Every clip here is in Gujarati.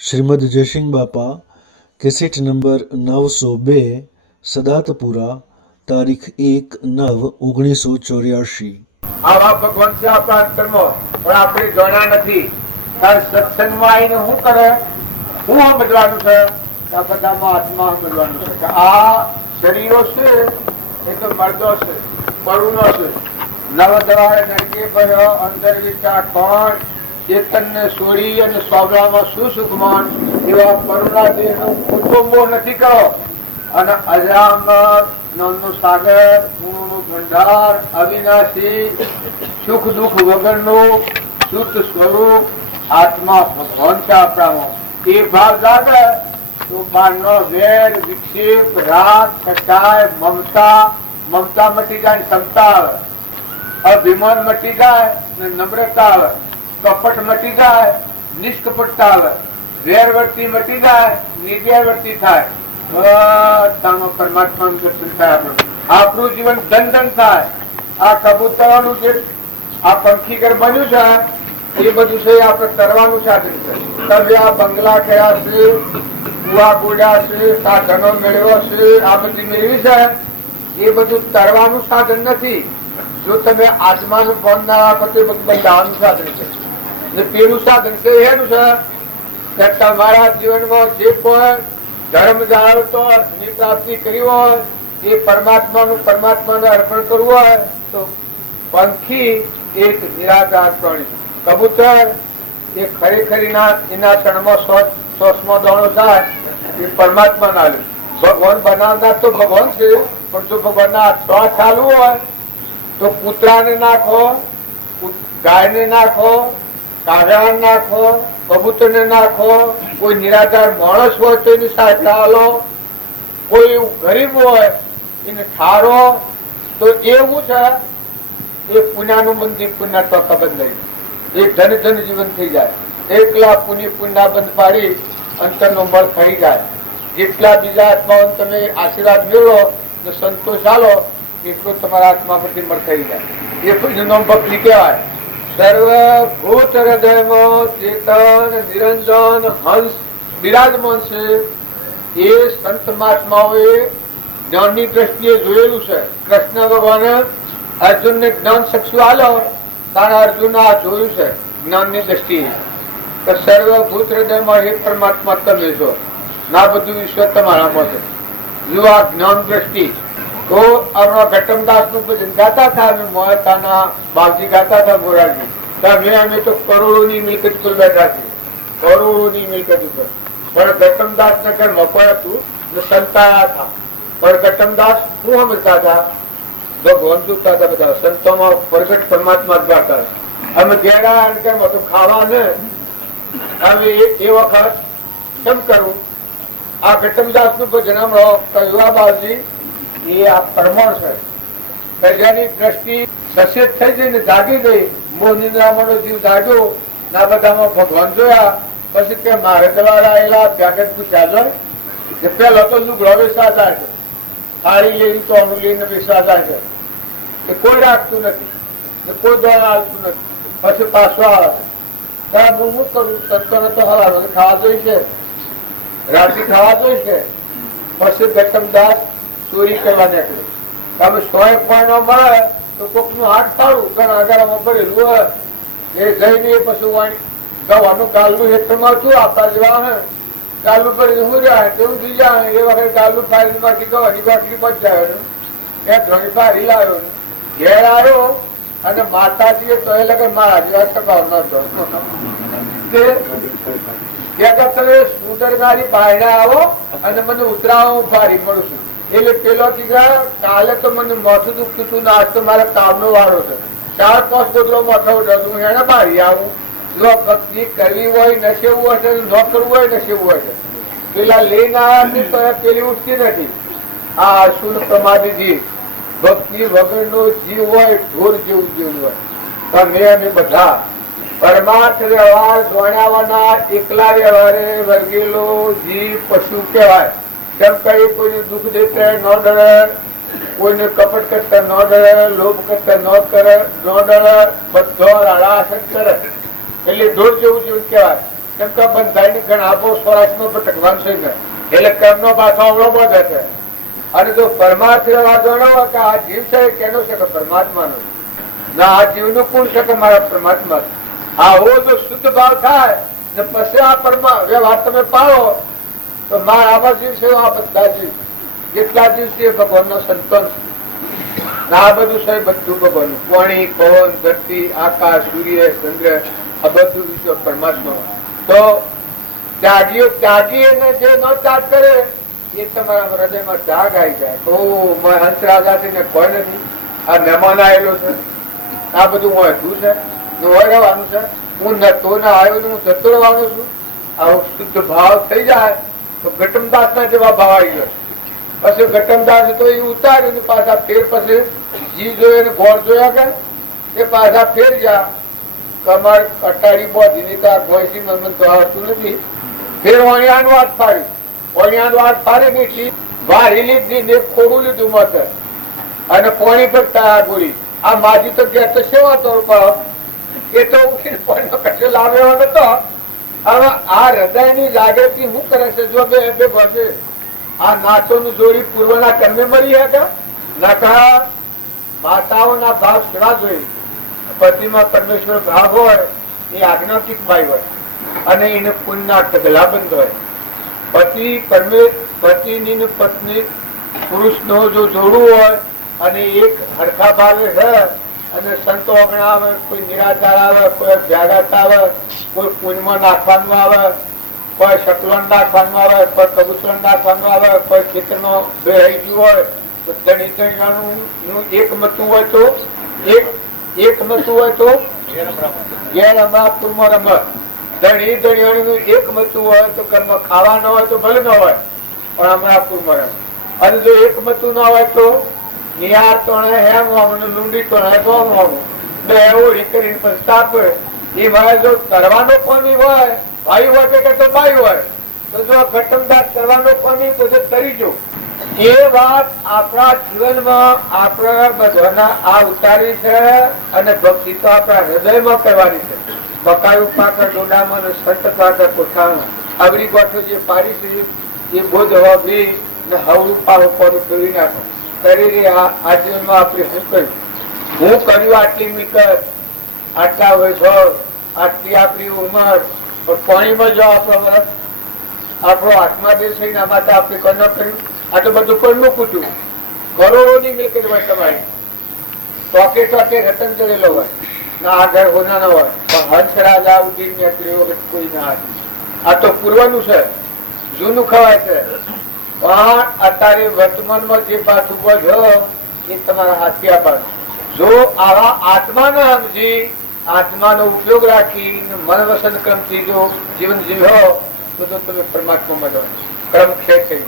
શ્રીમદ જયસિંહ બાપા કેસેટ નંબર 902 સદાતપુરા તારીખ 1/9/1984। આવા ભગવાન છે આપણા અંતરમાં, પણ આપણે જાણ્યા નથી. સત્સંગમાં આવીને શું કરે, શું સમજવાનું છે? આ બધામાં આત્મા સમજવાનું છે કે આ શરીરો છે એ તો મર્દો છે, પરુનો છે. નવ દ્વારે નરકે ભર્યો અંદર વિચાર કોણ ચેતનને છોડી અને સ્વભાવમાં સુસુખમાન એવા પરુણા દેહનો કુટુંબો નથી કરો. અને અજામર જ્ઞાનનો સાગર, ગુણોનો ભંડાર, અવિનાશી, સુખ દુઃખ વગરનું શુદ્ધ સ્વરૂપ આત્મા ભગવાન છે આપણામાં. એ ભાવ જાગે તો બહારનો વેર, વિક્ષેપ, રાગ, કટાય, મમતા મટી જાય, ક્ષમતા આવે. અભિમાન મટી જાય ને નમ્રતા આવે. કપટ મટી જાય, નિષ્કપટતા આવે. વેરવર્તી મટી જાય, નિર્વેરવર્તી થાય. પરમાત્માનું દર્શન થાય. આપણું જીવન ધન થાય. આ કબૂતરોનું જે આ પંખીઘર બન્યું છે એ બધું છે આપણે કરવાનું સાધન છે. તમે આ બંગલા કયા છે, કુવા ગોડ્યા છે, સાધનો મેળવ્યો છે, આ બધી મેળવી છે, એ બધું તરવાનું સાધન નથી. જો તમે આત્માનું ફોન ના રાખો તો બધું બંધાવાનું સાધન છે. ને પેલું સાધન છે એનું છે કે તમારા જીવનમાં જે કોઈ ધર્મ જાળવતો અર્થની પ્રાપ્તિ કરી હોય એ પરમાત્માને અર્પણ કરવું હોય તો પંખી એક નિરાધાર પ્રાણી, કબૂતર એ ખરેખર એના ક્ષણમાં શ્વાસમાં દાણો થાય એ પરમાત્મા ના લે. ભગવાન બનાવનાર તો ભગવાન છે, પણ જો ભગવાન ના શ્વાસ ચાલુ હોય તો કૂતરાને નાખો, ગાયને નાખો, કાગડા નાખો, કબૂતરને નાખો, કોઈ નિરાધાર માણસ હોય તો એની સાથે હાલો, કોઈ ગરીબ હોય એને ઠારો. તો એવું છે એ પુણ્યનું મંદિર પુણ્ય તો ખબર નહીં, એ ધન જીવન થઈ જાય. એકલા પુણ્ય બંધ પાડી અંતરનો બળ થઈ જાય. જેટલા બીજા આત્માઓ તમે આશીર્વાદ મેળવો ને સંતોષ આલો એટલું તમારા આત્મા પરથી મળ થઈ જાય. એ પુણ્યનો ભક્તિ કહેવાય. સર્વભૂત હૃદયમાં ચેતન નિરંજન હંસ બિરાજમાન છે. એ સંત મહાત્માઓએ જ્ઞાનની દ્રષ્ટિએ જોયેલું છે. કૃષ્ણ ભગવાને અર્જુનને જ્ઞાન ચક્ષુ આલ્યો ત્યારે અર્જુન આ જોયું છે જ્ઞાનની દ્રષ્ટિએ. સર્વભૂત હૃદયમાં હે પરમાત્મા તમે છો, ના બધું વિશ્વ તમારામાં છે. જો આ જ્ઞાન દ્રષ્ટિ તો આપણા ઘટમદાસ નું ભજન ગાતા હતા, મોહતાના બાપજી ગાતા હતા મોરારજી. અમે તો કરોડોની મિલકત પર બેઠા છીએ, કરોડોની મિલકત ઉપર. પણ ઘટમદાસ ને કઈ મફળ હતું ને સંતાયા હતા. પણ ઘટમદાસ શું સમજતા હતા? ભગવાન જોતા હતા. બધા સંતોમાં પ્રગટ પરમાત્મા જ ગાતા. અમે ઘેરા ખાવા ને હવે એ વખત કેમ કરવું? આ ઘટમદાસ નું ભજન કહ્યું બાપજી એ આ પરમાણ છે. જેની દ્રષ્ટિ સચેત થઈ ગઈ ને જાગી ગઈ, મોહ નિંદ્રામણો જીવ જાગ્યો ના બધામાં ભગવાન જોયા. પછી કે મારે આવેલા ત્યાગ પૂછ્યા જોય કે પેલો તો લુગડો વેચવા જાય છે, થાળી લઈને તો અમુક લઈને વેચવા જાય છે, એ કોઈ રાખતું નથી, કોઈ દળ આવતું નથી. પછી પાછો આવે હું શું કરું? સંતોને તો હવા ખાવા જોઈશે, રાત્રિ ખાવા જોઈશે. પછી ઘટમદાસ ચોરી કરવા નીકળે. તમે 100 પોઈન્ટ મળે તો કોક નું હાથ સારું ઘણા આગારામાં પડેલું હોય એ જઈને પછી ગવાનું ગાલું હેઠળમાં શું આપતા જવા ગાલું પડી શું જાય તેવું થઈ જાય. એ વખત ગાલું ફારી માંથી ગવાની બાટલી બચ જાય. એ ઘણી ફારી લાવ્યો, ઘેર આવ્યો અને માતાજીએ તો એ લગે મારા જેવા સ્વભાવ નતો કે સ્કૂટર ગાડી બહાર આવો અને મને ઉતરાવો, હું ફારી મળું છું. એટલે પેલો દીકરા કાલે તો મને મોઠું દુખતું હતું ને આજ તો મારા કામનો વાળો છે, 4-5 ગોદલો મોઠો ઉઠાતું, હું એને બહાર આવું. જો ભક્તિ કરવી હોય નશેવું હશે, ન કરવું હોય નશેવું હશે. પેલા લઈને આવ્યા તો પેલી ઉઠતી નથી. આ અસુર પ્રમાદી જીવ, ભક્તિ વગરનો જીવ હોય ઢોર જેવું જીવ હોય. તમે અમે બધા પરમાર્થ વ્યવહાર જોડાવાના એકલા વ્યવહારે વર્ગેલો જીવ પશુ કહેવાય. કેમ કઈ કોઈને દુઃખ દેતા ન ડરે, કોઈને કપટ કરતા ન ડરે, લોભ કરતા ન કરે ન ડરે, બધો રાડાસન કરે. એટલે ઢોર જેવું જીવન કહેવાય. કેમ કે બંધાઈની ઘણા બહુ સ્વરાજમાં ભટકવાનું છે ને, એટલે કર્મનો પાછો અવળો બધે છે. અને જો પરમાર્થ એવા ગણો કે આ જીવ છે કેનો છે કે પરમાત્માનો, ના આ જીવનું કોણ છે કે મારા પરમાત્મા. આવો જો શુદ્ધ ભાવ થાય ને પછી આ વ્યવહાર તમે પાડો તો મારા આવા જીવ છે આ બધા જીવ જેટલા જીવ છે ભગવાનનો સંતોન છે. આ બધું છે બધું ભગવાન, પાણી, પવન, ધરતી, આકાશ, સૂર્ય, ચંદ્ર, આ બધું વિશ્વ પરમાત્મા. તો ત્યાગી એને જે ન ત્યાગ કરે એ તમારા હૃદયમાં ત્યાગ આવી જાય. હંસ રાજા છે ને કોઈ નથી, આ મહેમાન આવેલો છે, આ બધું હું હતું છે, હોય રહેવાનું છે, હું નતો ના આવ્યો હું જતો રહેવાનો છું. આવો શુદ્ધ ભાવ થઈ જાય તો ઘટમદાસ ના જેવા ભાવ આવી જાય. પછી ઘટમદાસ તો એ ઉતાર્યું પાછા ફેર, પછી જીવ જોયો ગોળ જોયા કે એ પાછા ફેર ગયા. કમર અટાડી બોધી ભોયસી મન તો આવતું નથી. ફેર વણિયાનું હાથ ફાડ્યું, વણિયાનું હાથ ફાડી નીકળી વારી લીધી ને ખોડું લીધું મત અને પોણી પર તૈયાર ગોળી. આ માજી તો ગયા તો સેવા તો એ તો ઉઠીને પોણીનો કશે લાવ્યો નતો. હવે આ હૃદયની જાગૃતિ શું કરે છે? જો બે ભજે આ નાચોનું જોડી પૂર્વના કર્મે મળી હતા. નકા માતાઓના ભાવ સેવા જોઈ. પતિમાં પરમેશ્વર ભાવ હોય એ આજ્ઞાતિક ભાઈ હોય અને એને પુણ્યના ઢગલાબંધ હોય. પતિની પત્ની પુરુષ નો જો જોડવું હોય અને એક હરખા ભાવે છે અને સંતો અગણા આવે, કોઈ નિરાધાર આવે, કોઈ ભ્યાગત આવે, કોઈ પુણ્યમાં નાખવાનું આવે, કોઈ શકલન નાખવાનું આવે, કોઈ કબૂતર નાખવાનું આવે, કોઈ ખેતરમાં બેહી ગયું હોય તો ધણી ધણીનું એક મતું હોય તો એક મતું હોય તો ઘેર અમરાપુરમાં રમત. ધણી ધણીનું એક મતું હોય તો ઘરમાં ખાવા ન હોય તો ભલે ન હોય પણ અમરાપુરમાં રમત. અને જો એક મતું ના હોય તો નિહાર તોણે હેમ હોવાનું, લૂંડી તોણે ગોમ હોવું, બે ઓળી કરીને પસ્તાપ. એ મારે જો કરવાનો કોની હોય, ભાઈ હોય કે તો ભાઈ હોય, તો જો ઘટમદાસ કરવાનો કોની તો કરી જો. એ વાત આપણા જીવનમાં આપણા બધાના આ ઉતારી છે અને ભક્તિ તો આપણા હૃદયમાં કરવાની છે. બકાયું પાકર ડોડામાં અને સંત પાકર કોઠામાં આગળી ગોઠો જે પાડી છે એ બોધ હવા બી ને હવડું પાવું પડું ફેરવી નાખો. કરી આ જીવનમાં આપણે શું કર્યું? હું કર્યું આટલી મિલકત, આટલા વૈભવ, આટલી આપણી ઉંમર, પાણીમાં જો આપણો આત્મા દેશ થઈને માટે આપણે કોઈ ન કર્યું. આ તો બધું કોઈનું કૂટ્યું. કરોડોની મિલકત હોય તમારી, ટોકે ટોકે રતન ચડેલો હોય ના આગળ હોના ના હોય, પણ હંસરાજ આ ઉડીને નીકળી વખત કોઈ ના. આ તો પૂર્વનું છે, જૂનું ખવાય છે. પણ અત્યારે વર્તમાનમાં જે પાછું ઉભો એ તમારા હાથથી આપે. જો આવા આત્માને સમજી આત્માનો ઉપયોગ રાખી મન વસન ક્રમથી જો જીવન જીવો તો તમે પરમાત્મા મળો. ક્રમ ક્ષય થઈ.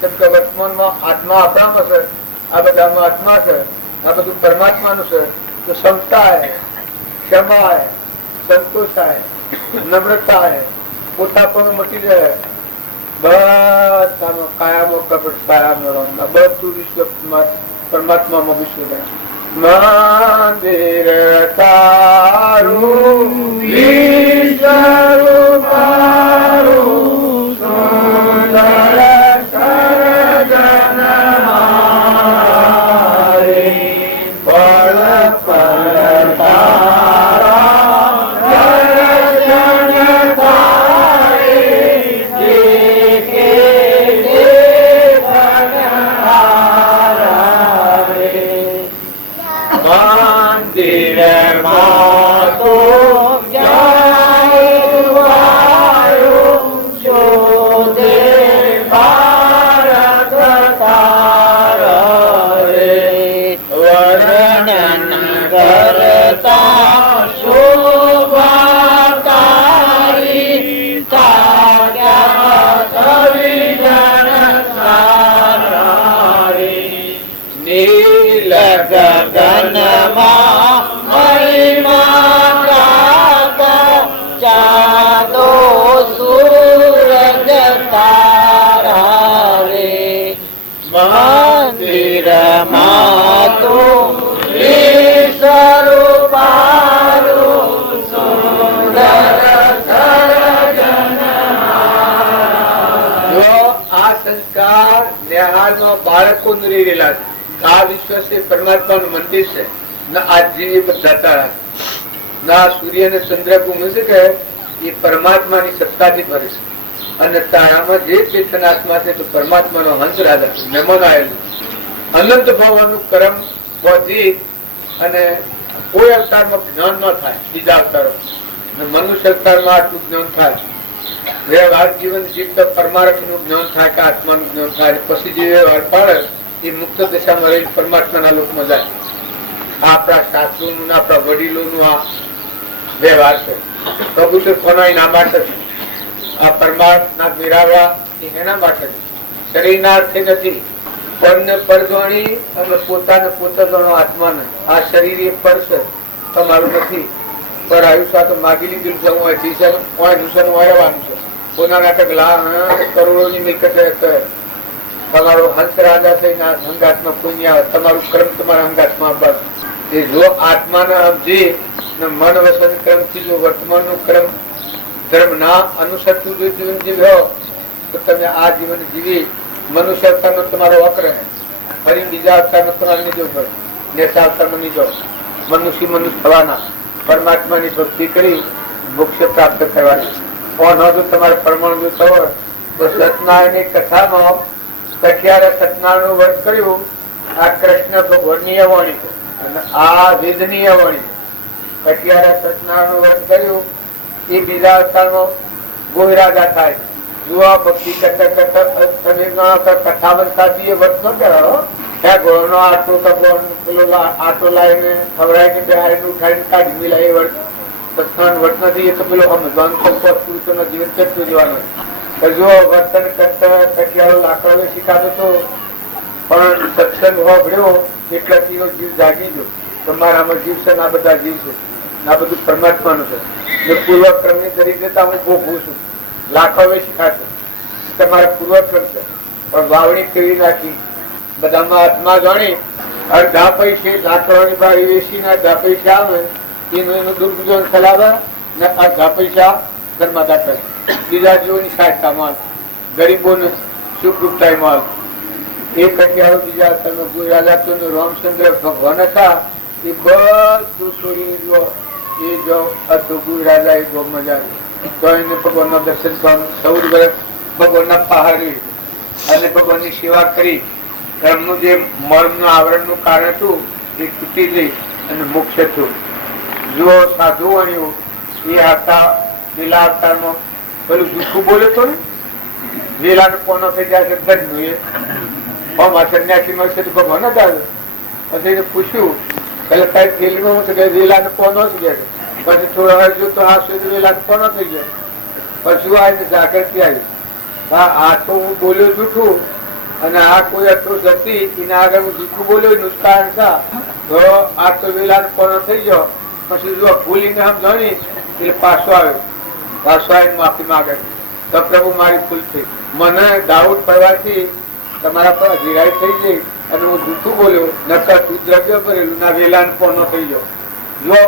કેમ કે વર્તમાનમાં આત્મા આપણામાં છે, આ બધામાં આત્મા છે, આ બધું પરમાત્માનું છે. તો ક્ષમતા, ક્ષમા, સંતોષ, નમ્રતા, પોતા પણ મટી જાય. બધામાં કાયામો કપટ કાયામાં બધું વિશ્વ પરમાત્મામાં વિશ્વ જાય. મંદિર તારું વિશ્વ મારું સુંદર સુંદર આ સંસ્કાર નેહાળમાં બાળકો રહી રહેલા છે. આ વિશ્વ છે પરમાત્માનું મંદિર છે. ના આ જીવી બધા તારા ના સૂર્ય અને ચંદ્ર છે કે એ પરમાત્માની સત્તાથી ભરે છે. અને તારામાં જે ચેતન આત્મા છે તો પરમાત્માનો હંસ રાજા છે, મહેમાન આવેલું અનંત ભવનું કર્મ વધી અને કોઈ અવતારમાં જ્ઞાન ન થાય. બીજા અવતારો મનુષ્ય અવતારમાં આટલું જ્ઞાન થાય. વ્યવહાર જીવન જીવતા પરમાર્થ નું જ્ઞાન થાય કે આત્માનું જ્ઞાન થાય. પછી જે વ્યવહાર પાડે એ મુક્ત દશામાં રહી પરમાત્માના લોકમાં જાય. આપણા શાસ્ત્રોનું આપણા વડીલોનું આ વ્યવહાર છે. પ્રભુ તો કોના એના માટે છે. આ પરમાત્મા મેળવવા એના માટે શરીરના અર્થે નથી. પરને પર જાણી અને પોતાને પોતા જાણો આત્માને. આ શરીર એ પર છે, તમારું નથી. પર આયુષ્ય તો માગી લીધેલું છે. હું અઢીસન વાળવાનું છે. કોના નાટક કરોડોની મિલકત તમારો હંસ રાજા થઈને હંગાતમાં કોઈ નહીં આવે. તમારું કર્મ તમારા હંગાતમાં બસ. એ જો આત્માને સમજી મન વસન ક્રમ થી જો વર્તમાન નું ક્રમ ધર્મ ના અનુસરતું જો જીવન જીવ્યો તો તમે આ જીવન જીવી મનુષ્ય અવતારનો તમારો હક રહે. ફરી બીજા અવતારનો તમારે નહીં જવું પડે. નેતા અવતારમાં નહીં જાઓ. મનુષ્ય થવાના પરમાત્માની ભક્તિ કરી મોક્ષ પ્રાપ્ત કરવાની. જો તમારે પરમાણુ થવો તો સત્યનારાયણની કથામાં કઠિયારે સત્યનારાયણ વર્ત કર્યું. આ કૃષ્ણ ભગવાનની વાણી છે અને આ વેદની વાણી. કઠિયારે સત્યનારાયણ વર્ત કર્યું એ બીજા અવતારમાં ગોહિ રાજા થાય. જો આ ભક્તિ કરતા કરતા તમે કથા બનતા બી વર્ત ન કરાવો. ગોળનો આટો પેલો આટો લાવીને ખવડાવીને બેહાડીને ઉઠાડીને કાઢી મિલાય એ વર્ત સત્યનારાયણ વર્ત નથી. એ તો પેલો સમજવાનું પુરુષોના જીવન ચટતું જવાનું. જો વર્તન કરતા કઠિયારો લાકડો શીખાતો હતો પણ સત્સંગ હોભળ્યો એટલા જીવ જાગી ગયો. તમારામાં જીવ છે આ બધા જીવ છે. આ બધું પરમાત્માનું છે. પૂર્વક્રમ ની તરીકે હું ભોગવું છું. લાકડો શીખાતો તમારા પૂર્વક્રમ છે પણ વાવણી કેવી નાખી બધામાં આત્મા જાણી. અડધા પૈસે લાકડાની બારી વેચીને અડધા પૈસા આવે એનું દુર્ગુજન ચલાવે ને અડધા પૈસા ઘરમાં દાખલ. બીજા જીવોની સહાયતા માલ, ગરીબોને સુખરૂપતા માલ. એ કઠિયારો બીજા તમે રાજા રામચંદ્ર ભગવાન હતા એ બધું છોડી જો એ જો ગુરુ રાજા એ બહુ મજા તો એને ભગવાનના દર્શન કરવાનું 14 વર્ષ ભગવાનના પહાડી અને ભગવાનની સેવા કરી. એમનું જે મર્મનું આવરણનું કારણ હતું એ તૂટી ગઈ અને મોક્ષ થયું. જો સાધુ વણ્યું એ હતા પેલા અવતારમાં પેલું જૂઠું બોલે તો ને વેલાનો કોનો થઈ જાય છે ધનનું એ સંન્યાસી મળશે તો ભગવાન જ આવે. પછી એને પૂછ્યું પેલા કઈ ફિલ્મમાં વેલાનો કોનો જ ગયા. પછી થોડા હજુ તો આ સુધી વેલાનો કોનો થઈ ગયા. પછી આવીને જાગૃતિ આવી. હા આ તો હું બોલ્યો જૂઠું અને આ કોઈ અટલું હતી એના આગળ હું જૂઠું બોલ્યો એનું કારણ થા તો આ તો વેલાનો કોનો થઈ ગયો. પછી જો ભૂલીને આમ જાણી એટલે પાછો આવ્યો. પાછો આવીને માફી માંગે તો પ્રભુ મારી ભૂલ થઈ. મને ડાઉટ પડવાથી તમારા પર અધિરાય થઈ ગઈ અને હું જૂઠું બોલ્યો. નકર તું દ્રવ્ય ભરેલું ના વેલાનો કોનો થઈ ગયો. જો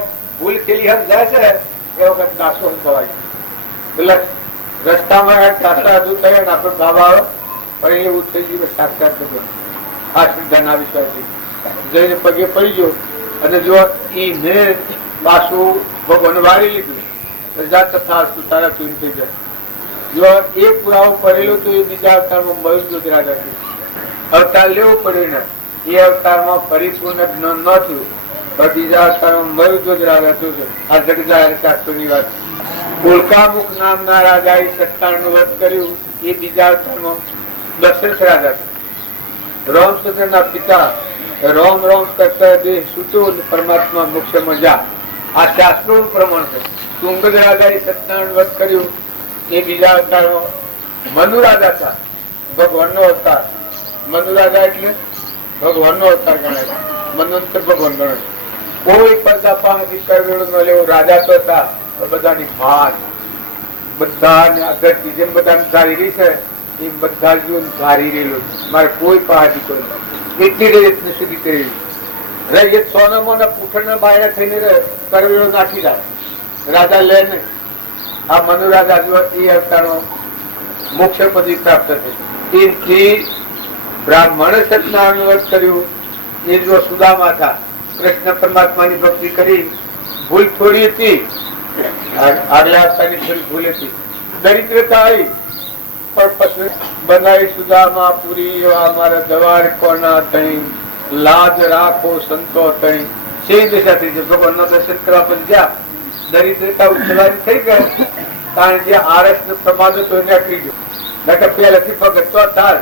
ભૂલ ખેલી હમ જાય છે એ વખત નાસો થવાય. પેલા રસ્તામાં કાસા હજુ થયા ને આપણે બાબા આવે પણ એવું થઈ ગયું સાક્ષાત ભગવાન. આ શ્રદ્ધાના વિશ્વાસથી જઈને પગે પડી ગયો અને જો એ મેં પાછું ભગવાન વાળી લીધું તારા ચૂન થઈ જાય. જો એક પુરાવો પડેલો તો એ બીજા અવતારમાં મયુર ગુજરાત અવતાર લેવો પડ્યો ને એ અવતારમાં પરિપૂર્ણ જ્ઞાન ન થયું પણ બીજા અવતારમાં મયુર ગુજરાત હતું છે. આ જગજાહેર શાસ્ત્રોની વાત. કોલકામુખ નામના રાજાએ 97 વર્ષ કર્યું એ બીજા અવતારમાં દશરથ રાજા છે. રામચંદ્રના પિતા રામ રામ કરતા દેહ છૂટ્યો પરમાત્મા મોક્ષમાં જા. આ શાસ્ત્રોનું પ્રમાણ છે. તુંગદ રાજાએ 97 વર્ષ કર્યું એ બીજા અવતારમાં મનુ રાજા હતા. ભગવાનનો અવતાર. મનુ રાજા એટલે ભગવાનનો અવતાર ગણાય. મનંતર ભગવાન ગણાય. કોઈ પડદા પાસેથી કરવેળો ન લેવો. રાજા તો હતા બધાની ભાન બધાને આગળ જેમ બધાને ધારી રહી છે એ બધા જ ધારી રહેલું. મારે કોઈ પહાડી કોઈ એટલી રીતની સુધી કરી રહી. સોનામાં પૂઠણ બાયરા થઈને કરવેળો નાખી જાય. રાજા લે ને આ મનુ રાજા એ અવતારમાં મોક્ષ પદવી પ્રાપ્ત થઈ. તેથી બ્રાહ્મણ સત્યનારાયણ વ્રત કર્યું. એ જો સુદામા હતા, કૃષ્ણ પરમાત્માની ભક્તિ કરી, ભૂલ થોડી હતી, આગલા હપ્તાની ભૂલ હતી, દરિદ્રતા આવી, પણ પછી બનાવી સુદામા પૂરી અમારા દવાર કોના તઈ, લાજ રાખો સંતો તઈ. સે દિશા થઈ જાય. ભગવાન નો દર્શન કરવા પણ ગયા, દરિદ્રતા ઉછળવાની થઈ ગઈ, કારણ કે આરસ નો પ્રમાદ તો નીકળી ગયો. નકર પહેલાથી ભગત તો તાર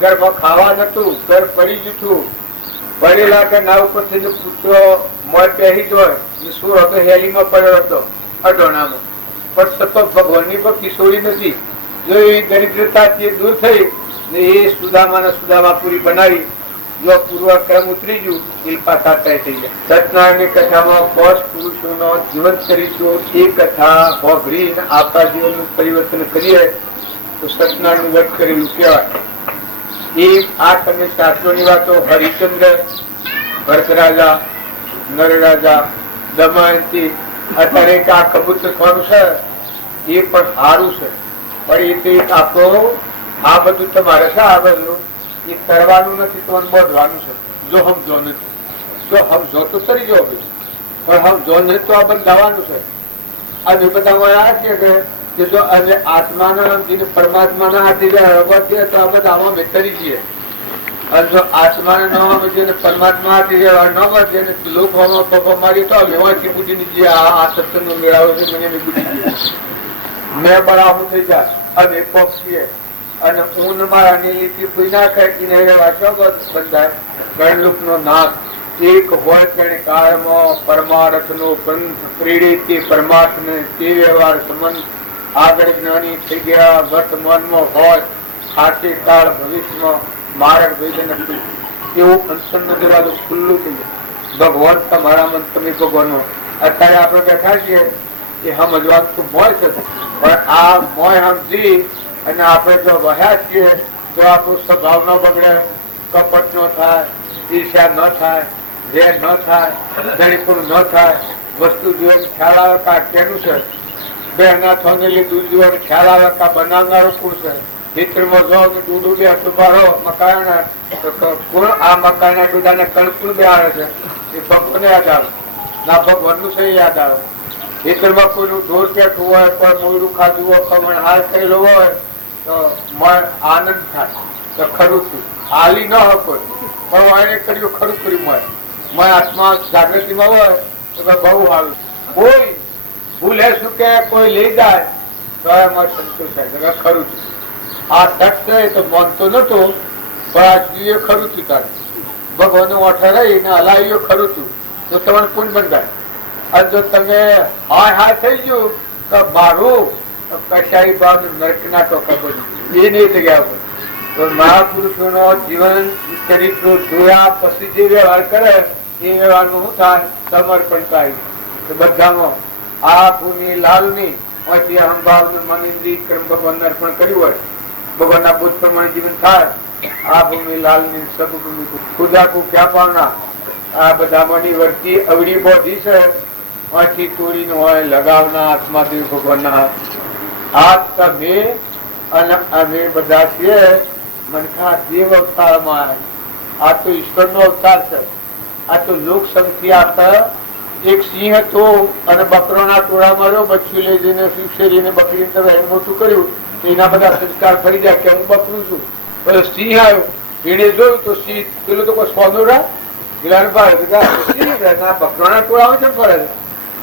ઘરમાં ખાવા નતું, ઘર પડી જતું, પડેલા કે ના ઉપરથી પૂછો મોય પહેરી જ હોય, શું હતો હેલીમાં પડ્યો હતો અઢોણામાં, પણ સતત ભગવાનની ભક્તિ છોડી નથી. જો એ દરિદ્રતા દૂર થઈ ને એ સુદામાપુરી બનાવી, જો પૂર્વ ક્રમ ઉતરી ગયું, એ પાછા તય થઈ ગયા. સત્યનારાયણની કથામાં 5 પુરુષોનો જીવન કરીશું. એ કથા હોભરી આપણા જીવનનું પરિવર્તન કરીએ તો સત્યનારાયણ વ્રત કરેલું કહેવાય. એ આ તમે શાસ્ત્રોની વાતો, હરિચંદ્ર, ભરતરાજા, નરરાજા, દમયંતી, અત્યારે આ કબૂતર કોનું છે એ પણ સારું છે, પણ એ તો એક આપણો આ બધું તમારે છે, આ બધું એ કરવાનું નથી, તો બોધવાનું છે. જો સમજો નથી, જો સમજો તો સરી જાઓ, પણ સમજો નહીં તો આ બંધાવાનું છે. આજે બધા આ છે કે જો આત્માના પરમાત્માના હાથે તો આ બધા આમાં તરી જઈએ, અને જો આત્માને ન સમજીએ પરમાત્મા હાથે ન વધે ને લોકોમાં પપ્પા મારી તો લેવાથી બુદ્ધિ ની આ સત્સંગ નો મેળાવો છે, મને બુદ્ધિ મેં બરાબર થઈ જાય અને પક્ષીએ અને ઊન મારા નીતિ કોઈ ના ખેંચીને બંધાય. ગણલુક નો નાથ એક હોય તેને કાળમાં પરમાર્થ નો પંથ પ્રેરિત પરમાર્થ ને તે વ્યવહાર સંબંધ આગળ જ્ઞાની થઈ ગયા, વર્તમાનમાં હોય આથી કાળ ભવિષ્યમાં માર્ગ ભેદ નથી, એવું અંશન નજરાલું ખુલ્લું થઈ જાય. ભગવાન તમારા મન તમે ભગવાન. અત્યારે આપણે બેઠા છીએ એ સમજવાનું તો મોય છે, પણ આ મોય સમજી અને આપણે જો વહ્યા છીએ તો આપણું સ્વભાવ ન બગડે, કપટ ન થાય, ઈર્ષ્યા ન થાય, ઝેર ન થાય, ધણીપુણ ન થાય, વસ્તુ જોઈને ખ્યાલ આવે કે આ કેનું છે, બે ના થોનેલી દૂધ જોઈને ખ્યાલ આવે કે આ બનાવનારો કોણ છે. ચિત્રમાં જો દૂધ બે સુભારો મકાન, કોણ આ મકાનના દૂધાને કણકુલ બે આવે છે, એ ભગવાનને યાદ આવે ના, ભગવાનનું છે યાદ આવે. ખેતરમાં કોઈનું ઢોર પેઠું હોય, કોઈ મોડું ખાધું હોય, ખમણ હાર થયેલો હોય તો આનંદ થાય તો ખરું થયું. હાલી ન હોય કોઈ, પણ એને કર્યું ખરું કર્યું. મય આત્મા જાગૃતિમાં હોય તો બહુ સારું. કોઈ ભૂલે શું કે કોઈ લઈ જાય તો એમાં સંતોષ થાય, ખરું થયું. આ સત છે તો માનતો નતો, પણ આ જીવે ખરું થયું. તારે ભગવાન ઓઠે રહીને હલાવ્યો ખરું થયું તો તમને પુણ્ય બંધાય. અને જો તમે હાય થઈ ગયું તો મારું કશાઈ ભાવ નરક ના ટોકા બન્યું એ નહીં જગ્યા પર. તો મહાપુરુષો નો જીવન ચરિત્રો જોયા પછી જે વ્યવહાર કરે એ વ્યવહારનું શું થાય? સમર્પણ થાય. બધામાં આ ભૂમિ લાલની અહંભાવ મન ઇન્દ્રિય કર્મ ભગવાન અર્પણ કર્યું હોય, ભગવાનના બુદ્ધ પ્રમાણે જીવન થાય. આ ભૂમિ લાલની સદભૂમિ ખુદા કો ક્યાં પાવના, આ બધા મની વર્તી અવળી બોધી છે. આથી તોડીને હોય લગાવના આત્માદેવ ભગવાનના હાથ તમે અને અમે બધા છીએ મનખા દેવ અવતારમાં. આ તો ઈશ્વર નો અવતાર છે. આ તો લોક સંગથી આપતા એક સિંહ હતો અને બકરોના ટોળા માર્યો, બચ્ચું લઈ જઈને શેરીને બકરી મોટું કર્યું, એના બધા સંસ્કાર ફરી જાય કે હું બકરું છું. પેલો સિંહ આવ્યો, એને જોયું તો સિંહ પેલો તો કોઈ સોનું બકરોના ટોળા છે ફરે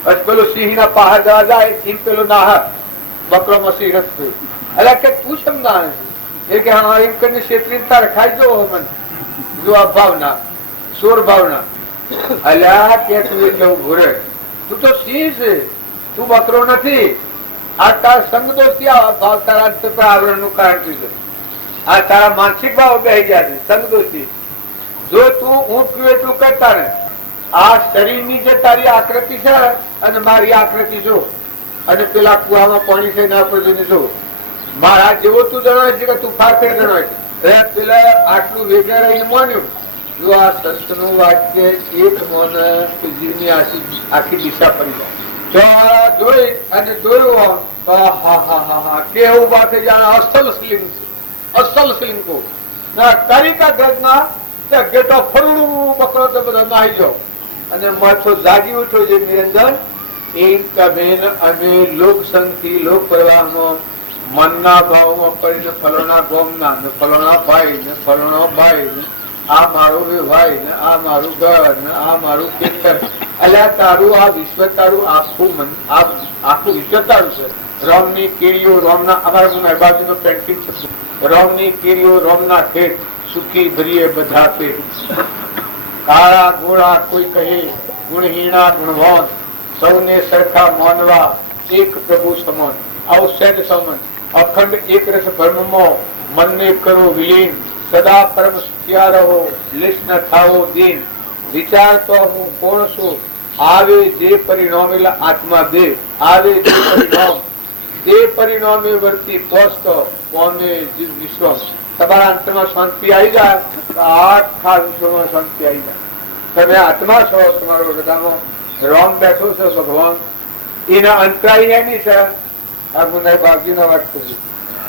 છે. પેલો સિંહ ના પહાડ જવા જાય, સિંહ પેલો ના બકરો માં સિંહ રસ થયું. એટલે કે તું સમજાવે છે કે હા એમ કરીને ક્ષેત્રી તારે ખાઈ જવો મને જો આ ભાવના સોર ભાવના. અલ્યા કે તું એટલે ઘોરે, તું તો સિંહ છે, તું બકરો નથી. આ તારા સંગ દોસ્તી ભાવ તારા આવરણ નું કારણ છે. આ તારા માનસિક ભાવ બેસી ગયા છે, સંગ દોસ્તી. જો તું ઊંટ પીવે એટલું કરતા ને, આ શરીરની જે તારી આકૃતિ છે અને મારી આકૃતિ જો, અને પેલા કુવામાં પાણી છે ના પડે જો, મારા જેવો તું જણાવે છે કે તું ફારફેર જણાવે છે. પેલા આટલું વેગે રહીને માન્યું. જો આ સંત નું વાક્ય એક મન જીવની આખી દિશા પડી જાય. જોઈ અને જોયું તો હા હા હા હા કેવું વાત જાણે અસલ સ્લિંગ છે. અસલ સિંકો તારીકા ગ્રજના ગેટો ફરડું પકડો તો બધો નાહી જાઓ અને માથો જાગી ઉઠો છે નિરંજન એક બેન અમે લોકસંગથી લોક પ્રવાહમાં મનના ભાવમાં પડીને ફલોના ગોમના ને ફલોના ભાઈ ને ફલોનો ભાઈ ને આ મારો ભાઈ ને આ મારું ઘર ને આ મારું ખેતર અલ્યા તારું આ વિશ્વ તારું આખું વિશ્વ તારું છે. રોમની કેરીઓ રોમના અમારા બાજુનો પેન્ટિંગ છે. રોમની કેરીઓ રોમના ખેત સુખી ભરીએ બધા પેટ. કાળા ગોળા કોઈ કહે ગુણહીણા ગુણવાન સૌને સરખા માનવા એક પ્રભુ સમાન. આવું સેજ સમન અખંડ એક રસ ભ્રમમાં મનને કરો વિલીન સદા પરમ સુખ્યા રહો લીસ ન થાવો દીન. વિચાર તો હું કોણ છું આવે જે પરિણામેલા આત્મા દે આવે જે પરિણામ દે પરિણામે વર્તી પહોંચતો કોને જીવ વિશ્વ. તમારા અંતરમાં શાંતિ આવી જાય તો આખા વિશ્વમાં શાંતિ આવી જાય. તમે આત્મા છો તમારો હૃદયમાં રોમ બેઠો છે ભગવાન એના અંતરાય એની છે. આ મુનાઈ બાપજી ના વાત કરી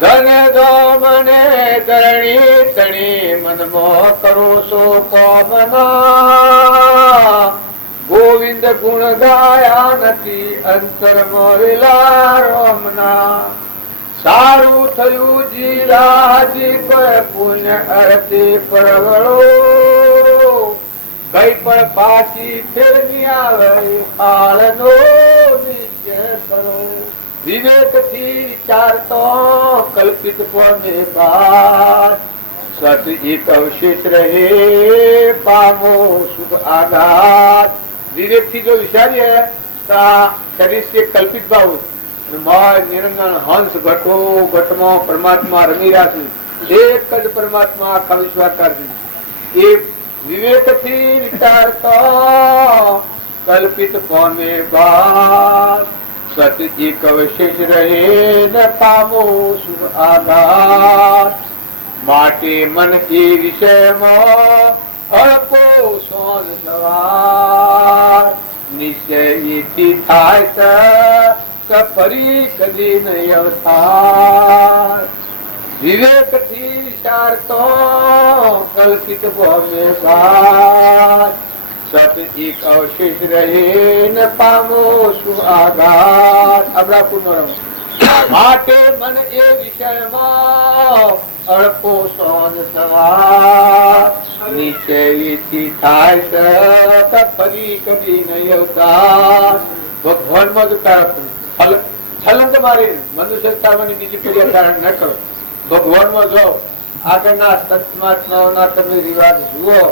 ધન દોમને ધરણી તણી મનમાં કરો છો કોમના ગોવિંદ ગુણ ગાયા નથી અંતરમાં વેલા રોમના. સારું થયું જીરાજી પર પુણ્ય અરતી પરવળો કઈ પણ પાછી ફેરવી આવે કાળનો નિશ્ચય કરો. વિવેકથી વિચારતો કલ્પિત કોને બાદ સત એક અવશેષ રહે પામો શુભ આઘાત. વિવેકથી જો વિચારીએ તો શરીર से કલ્પિત ભાવ નિરંજન હંસ ઘટો ઘટમાં પરમાત્મા રમી રહ્યા છે. એક જ પરમાત્મા આખા વિશ્વાકાર છે. એ વિવેકથી વિચારતો કલ્પિત કોને બાદ સત એક અવશેષ રહે ન પામો શુભ આઘાત. માટે મન એ વિષયમાં અળપો સોન સવાર નિશ્ચય એથી થાય તો ફરી કદી નહીં અવતાર. વિવેકથી વિચારતો કલ્પિત ભોમે બાદ સત એક અવશેષ રહે ન પામો શું આઘાત. અબરાપુર નો રમ માટે મન એ વિષયમાં અળપો સોન સવાર નિશ્ચયથી થાય તો ફરી કદી નહીં અવતાર. ભગવાનમાં જ કારણ છલંગ મારી મનુષ્યતાની બીજી ક્રિયા ધારણ ન કરો. ભગવાનમાં જાઓ આગળના સંત મહાત્માઓના તમે રિવાજ જુઓ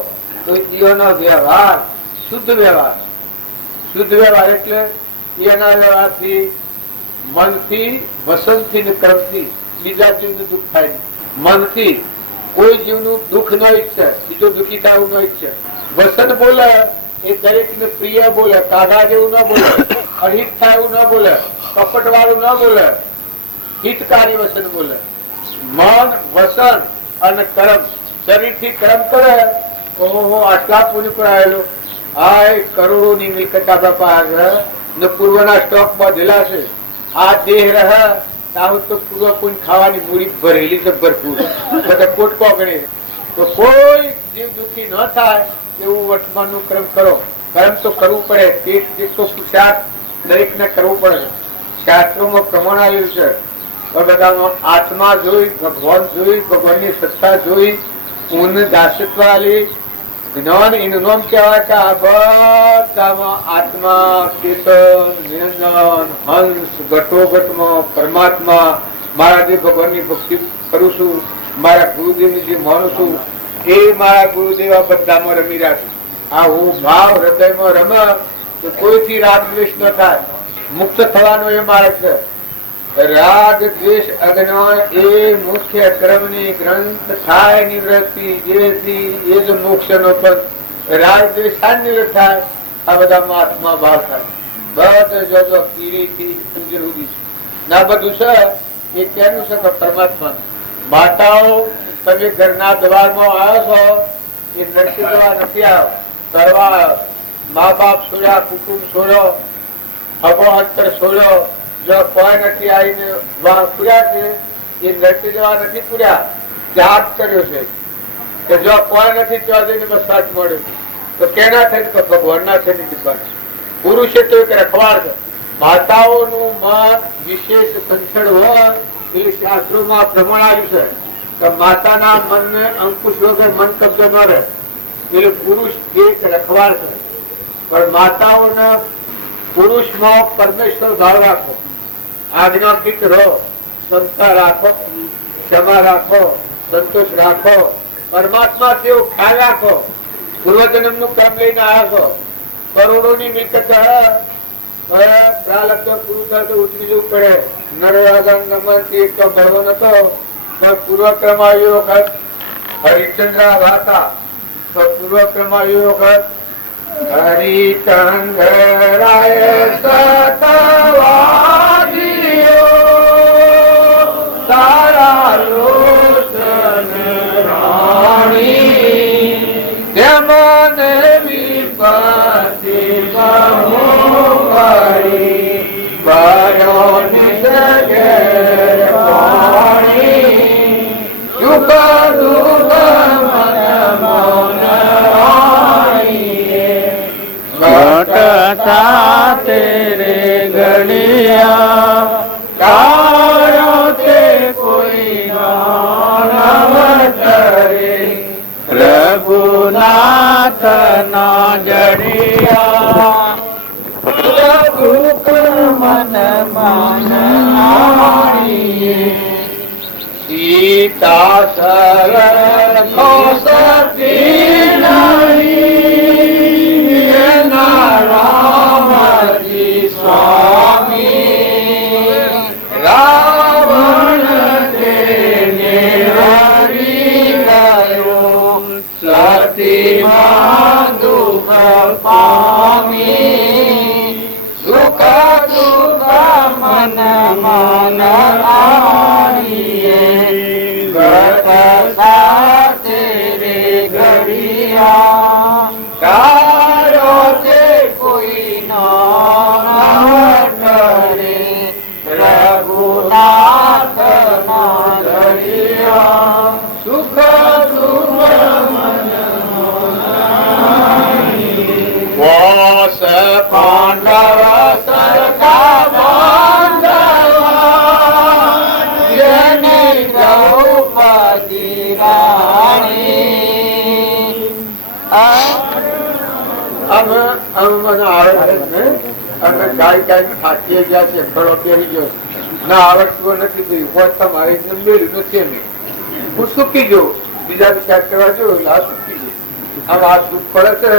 તો એનો વ્યવહાર શુદ્ધ વ્યવહાર. શુદ્ધ વ્યવહાર એટલે એના વ્યવહારથી મનથી વસંતથી ને કર્મથી બીજા જીવનું દુઃખ થાય નહીં. મનથી કોઈ જીવનું દુઃખ ન ઈચ્છે બીજો દુઃખી થવું ન ઈચ્છે. વસન બોલે એ દરેક ને પ્રિય બોલે કાઢા જેવું ન બોલે અહિત થાય એવું ન બોલે કપટ વાળું ન બોલે હિતકારી વસન બોલે. મન વસન અને કર્મ શરીર થી કર્મ કરે ઓહો આટલા પુણ્ય કરાયેલો આ કરોડો ની મિલકત આપણા પાસે ને પૂર્વના સ્ટોક બાંધેલા છે. આ દેહ રહે તો પૂર્વ પુણ્ય ખાવાની મૂડી ભરેલી છે ભરપૂર બધા કોટકો ગણે. તો કોઈ જીવ દુઃખી ન થાય એવું વર્તમાન નું કર્મ કરો. કર્મ તો કરવું પડે. પેટ જેટલો પુરુષાર્થ દરેક ને કરવું પડે. શાસ્ત્રોમાં પ્રમાણ આવ્યું છે. બધાનો આત્મા જોઈ ભગવાન જોઈ ભગવાનની સત્તા જોઈ ઊન દાસત્વ આલી જ્ઞાન એનું નામ કહેવાય કે આ બધામાં આત્મા ચેતન નિરંજન હંસ ઘટોઘટમાં પરમાત્મા મારા જે ભગવાનની ભક્તિ કરું છું મારા ગુરુદેવની જે માનું છું એ મારા ગુરુદેવ આ બધામાં રમી રહ્યા છે. આ હું ભાવ હૃદયમાં રમે તો કોઈથી રાગ દ્વેષ ન થાય. મુક્ત થવાનો એ માર્ગ છે. રાગ દ્વેષ અજ્ઞાન એ મુખ્ય ક્રમની ગ્રંથ થાય નિવૃત્તિ જેથી એ જ મોક્ષનો પદ. રાગ દ્વેષ નિવૃત્ત થાય આ બધામાં આત્મા ભાવ થાય. બધું જો કીડીથી સુધી ના બધું છે એ કેનું છે કે પરમાત્મા. માતાઓ તમે ઘરના દ્વારમાં આવ્યો છો એ નરસિંહ દવા નથી આવ્યો કરવા. મા બાપ છોડ્યા કુટુંબ છોડ્યો અગો અંતર છોડ્યો જો કોઈ નથી આવીને પૂર્યા છે એ નરસિંહ દવા નથી પૂર્યા. ત્યાગ કર્યો છે કે જો કોઈ નથી ત્યાં જઈને બસ સાચ મળ્યો તો કેના થઈ તો ભગવાનના છે પુરુષે તો એક રખવાડ છે. માતાઓનું મન વિશેષ સંચળ હોય એ શાસ્ત્રોમાં પ્રમાણ આવ્યું છે કે માતાના મનને અંકુશ વગર મન કબજો ન રહે એટલે પુરુષ એક રખવાડ છે. પણ માતાઓને પુરુષમાં પરમેશ્વર ભાવ રાખો, આજ્ઞાપિત રહો, ક્ષમતા રાખો, ક્ષમા રાખો, સંતોષ રાખો, પરમાત્મા તેવો ખ્યાલ રાખો, પૂર્વજન્મ નું કામ લઈને આવ્યા છો, કરોડોની મિલકત પ્રાલબ્ધ પૂરું થાય તો ઉતરી જવું પડે. નરવાગન એક તો ભરવો નતો પણ પૂર્વક્રમ આવ્યો વખત હરિચંદ્ર હતા તો પૂર્વક્રમ આવ્યો વખત હરિચંદ્રાય સતવાદીઓ તારા લોચન રાણી તેમને વિપત્તિ બહુ પડી બનો નિસગે પાણી સુખ દુઃખ મન મૌન ઘટતા તેરે ગણિયા તારો તે કોઈ નવતરે રઘુનાથ ના જડિયા દુઃખ મન માનીએ સીતા સરળ સતી નહીં રામજી સ્વામી રાવણ તેને હરી ગયો સતીમાં દુઃખ પામી સુખ દુઃખ મન મન આણીએ ગત સાથે રે ઘડિયા તારો તે કોઈ નરે રઘુનાથ ના ઘડિયા સુખ દુઃખ વાસ પાંડવ સરખા બાંધવા જેની દ્રૌપદી રાણી અમે મને આવડે ને અમે ગાય ગાય થાકીએ ગયા છે ખડો પહેરી ગયો ના આવડતું નથી ગયું હોત તમારે મેળ્યું નથી અમે હું સુકી ગયો બીજા વિચાર કરવા જોયું આ સુકી ગયું આમ આ સુખ પડે છે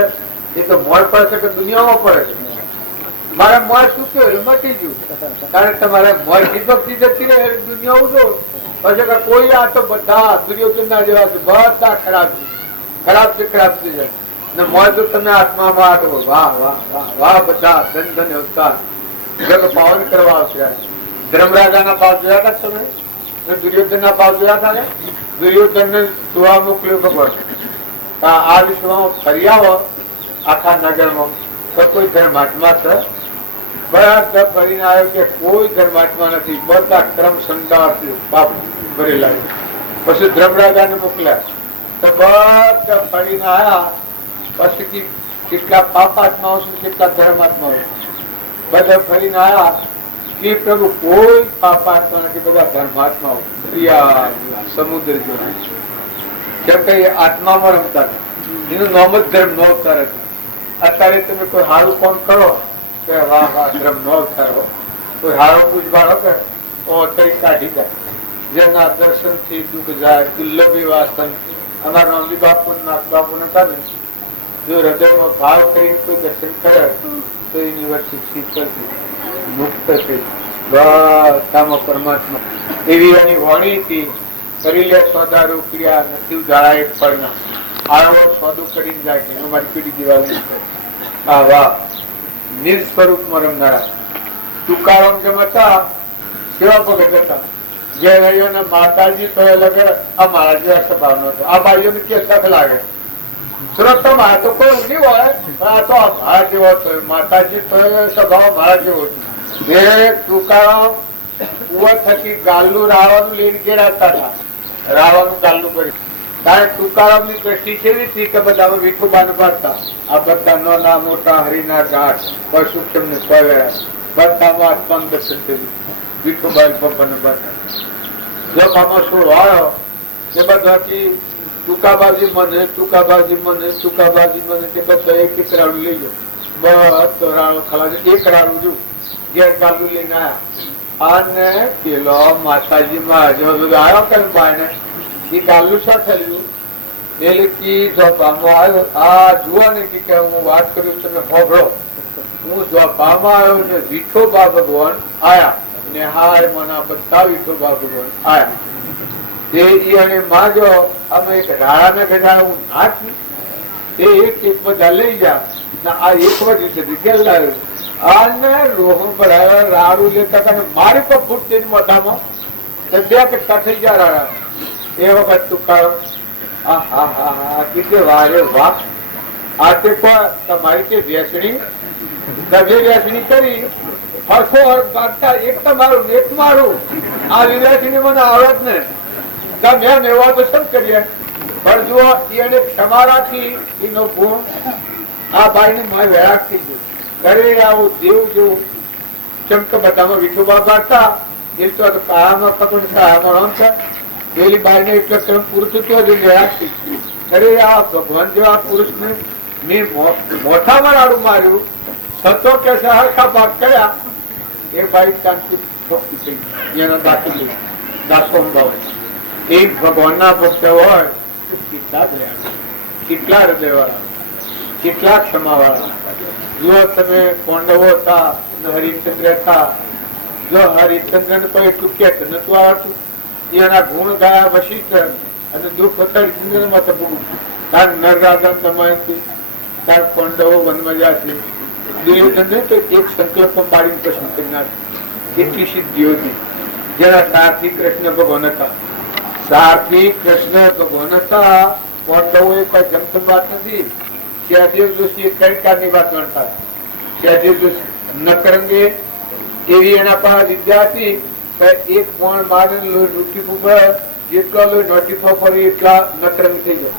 એ તો મોડ પડે છે કે દુનિયામાં પડે છે મારા મોડ સુક્યો એટલે મટી ગયું કારણ તમારે મોડ દીપકથી જતી રહે દુનિયા ઉડો પછી કે કોઈ આ તો બધા દુર્યોધન ના જેવા છે બધા ખરાબ છે ખરાબ છે ખરાબ થઈ જાય ને મોડ જો તમે આત્મામાં આટો વાહ વાહ વાહ વાહ બધા ધન ધન અવતાર જગ પાવન કરવા આવશે. ધર્મરાજા ના પાવ જોયા હતા તમે દુર્યોધન ના પાવ જોયા હતા ને દુર્યોધન ને સુવા મોકલ્યો ખબર આ વિશ્વમાં ફરી આવો આખા નગરમાં તો કોઈ ધર્માત્મા છે બધા ફરીને આવ્યો કે કોઈ ધર્માત્મા નથી બધા ક્રમ સંદાસ પાપ ભરેલા. પછી ધર્મરાજા ને મોકલ્યા તો બધા ફરીને આવ્યા પછી કેટલા પાપાત્માઓ છે કેટલા ધર્માત્માઓ બધા ફરીને આવ્યા કે પ્રભુ કોઈ પાપાત્મા નથી બધા ધર્માત્માઓ સમુદ્ર જોડે કેમ કે આત્મામાં રમતા એનું નામ જ ધર્મ નો અવતાર હતું. અત્યારે તમે કોઈ સારું કોમ કરો કે વાહ વાહ ધર્મ નો અવતાર હો કોઈ સારો પૂજવાળો કે તરી કાઢી જાય જેના દર્શન થી દુઃખ જાય દુર્લભી વાસન અમારા નોંધી બાપુ નાથ બાપુ નતા ને જો હૃદયમાં ભાવ કરીને કોઈ દર્શન કરે તો એની વચ્ચે શીતળ મુક્ત થઈ બધામાં પરમાત્મા એવી એની વાણી હતી કરી લે સોદા રોકડ્યા નથી ઉધારા એક ફળના આવો સોદું કરીને જાય મારી પીડી દેવાનું આ વાહ નિર સ્વરૂપમાં રમનારા તુકારામ જેમ હતા સેવા ભગત હતા જે ભાઈઓને માતાજી તો લગે આ મારા જેવા સ્વભાવ નો હતો આ ભાઈઓને કે સખ લાગે સુરત મારા તો કોઈ નહીં હોય આ તો મારા જેવો હતો માતાજી તો સ્વભાવ મારા જેવો હતો એ તુકારામ કુવા થકી ગાલું રાવણ લઈને ગેરાતા હતા રાવણનું ગાલનું કર્યું. કારણ તુકારામની દ્રષ્ટિ કેવી હતી કે બધા વિઠોબાને પાડતા આ બધા નાના મોટા હરિના ઘાટ કોઈ સૂક્ષ્મ ને કોઈ બધામાં આત્માનું દર્શન કર્યું. વિઠોબાઈ પપ્પાને પાડતા જો આમાં શું આવ્યો એ બધાથી ટૂંકાબાજી મને ટૂંકાબાજી મને ટૂંકાબાજી મને તે બધા એક એક રાડું લઈ ગયો. બધો રાડો ખલાસ એક રાડું જો ઘેર ગાલું લઈને આવ્યા અને પેલો માતાજી માં આવ્યો કેમ ભાઈ ને એ ગાલું શા થયું એટલે કે જોપામાં આવ્યો આ જુઓ ને કે હું વાત કરું છું હોભળો હું જોપામાં આવ્યો ને વિઠોબા ભગવાન આયા ને હાય મને બધા વિઠોબા ભગવાન આયા અને માજો અમે એક રાણાને ગઢા હું નાચ એ એક બધા લઈ જા આ એક વજુ સુધી ગયેલા અને રોહન પર રાડું લેતા હતા મારી પર ફૂટ તેની મોઢામાં બે કટકા થઈ ગયા રાડા એ વખત તુકારો કીધે વારે વાહ આ તે તમારી કે વેચણી દબે વેચણી કરી હરખો હરખ બાંધતા એક તમારું એક મારું આ વિવેચણી મને આવડત ને મેં એવા તો સબ કરીએ પણ જુઓ એને ક્ષમા રાખી એનો ગુણ આ ભાઈ ને મારે વેરાગ થઈ ગયું ઘરે આવું દેવ જેવું ચમક બધામાં વિઠોબા પાડતા એ તો કાળામાં પકડ કાળામાં રમ છે પેલી બાઈ ને એટલો ક્રમ પૂરું થતો જ વેરાગ થઈ ગયું. ઘરે આ ભગવાન જેવા પુરુષ ને મેં મોઠામાં રાડું માર્યું સતો કે હરખા ભાગ કર્યા એ બાઈ શાંતિ થઈ એનો દાખલ લઈ દાસો ભાવ એક ભગવાન ના ભક્ત હોય કેટલા દયા કેટલા હૃદય વાળા કેટલા ક્ષમા વાળા. જો તમે પાંડવો હતા હરિશ્ચંદ્ર હતા જો હરિશ્ચંદ્ર ને કોઈ એટલું કે નતું આવડતું એના ગુણ ગાયા વશિષ્ઠ અને દુઃખ હતા હરિશ્ચંદ્ર માં થતું તાર નરરાજા દમયંતી તાર પાંડવો વનમાં જશે દુર્યોધન તો એક સંકલ્પ પાડીને પ્રશ્ન કરી નાખે એટલી સિદ્ધિઓ હતી જેના સારથી કૃષ્ણ ભગવાન હતા. સારથી કૃષ્ણ ભગવાન હતા પાંડવો એ કોઈ જમતું વાત નથી. સહદેવ જોશી કઈ કારની વાત ગણતા સહદેવ જોશી નકરંગે એવી એના પાસે વિદ્યા હતી એક પણ મારે રૂટી ઉપર જેટલો લોહી નોટીફો પડી એટલા નકરંગ થઈ ગયો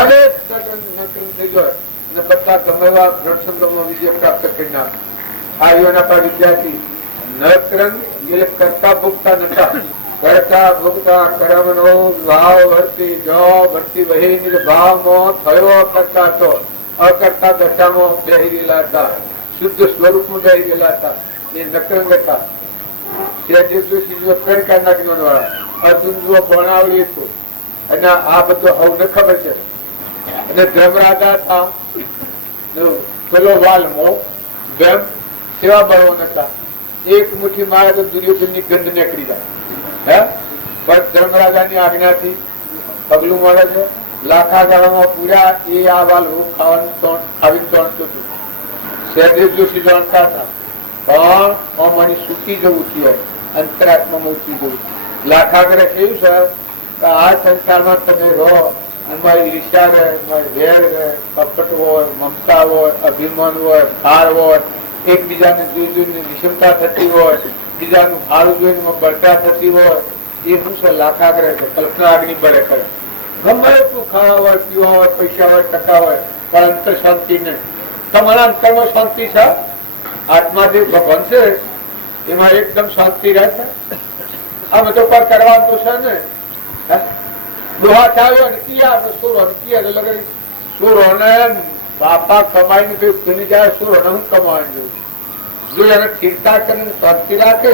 અને નકરંગ થઈ ગયો અને બધા ગમેવા રણસંગમાં વિજય પ્રાપ્ત કરી નાખ આ એના પાસે વિદ્યા હતી. નકરંગ એટલે કરતા ભોગતા નતા કરતા ભોગતા કર્મનો ભાવ વર્તી જો વર્તી વહી નિર્ભાવમાં થયો કરતા તો અકર્તા દશામાં બેહી ગયેલા હતા શુદ્ધ સ્વરૂપમાં બેહી ગયેલા હતા એ નકરંગ હતા. અર્જુન જો ભણાવડી હતું અને આ બધું હવે ખબર છે અને ધર્મરાજા હતા પેલો વાલમો બેમ સેવા બળવો નતા એક મુઠ્ઠી મારે તો દુર્યોધન ની ગંધ નીકળી જાય પણ ધર્મરાજાની આજ્ઞાથી પગલું મળે છે. લાખા ગાળામાં પૂરા એ આ વાલ ખાવાનું ખાવી તોડતું હતું. સહદેવ જોશી જાણતા હતા પણ અમારી સુકી જવું છે અંતરાત્મામાં ઉઠી જવું. લાખાગ્રહ કેવું છે કે આ સંસારમાં તમે રહો અમારી ઈર્ષા રહે વેર રહે કપટ હોય મમતા હોય અભિમાન હોય ભાર હોય એકબીજાને જોઈ જોઈને વિષમતા થતી હોય બીજાનું ભાડું જોઈને બળતા થતી હોય એ શું છે લાખાગ્રહ છે. કલ્પના અગ્નિ બળે કરે ગમે એટલું ખાવા હોય પીવા હોય પૈસા હોય ટકા હોય પણ અંતર શાંતિ નહીં. તમારા અંતરમાં શાંતિ છે આત્મા જે ભગવાન છે એમાં એકદમ શાંતિ રહે છે. અમે તો પર કરવાનું તો છે ને દોહા ચાવ્યો ને કિયા સુરો કિયા લગે સુરો ને બાપા કમાઈને કઈ જાય સુરો ને હું કમાવાનું જો એને ઠીકઠાક કરીને શાંતિ રાખે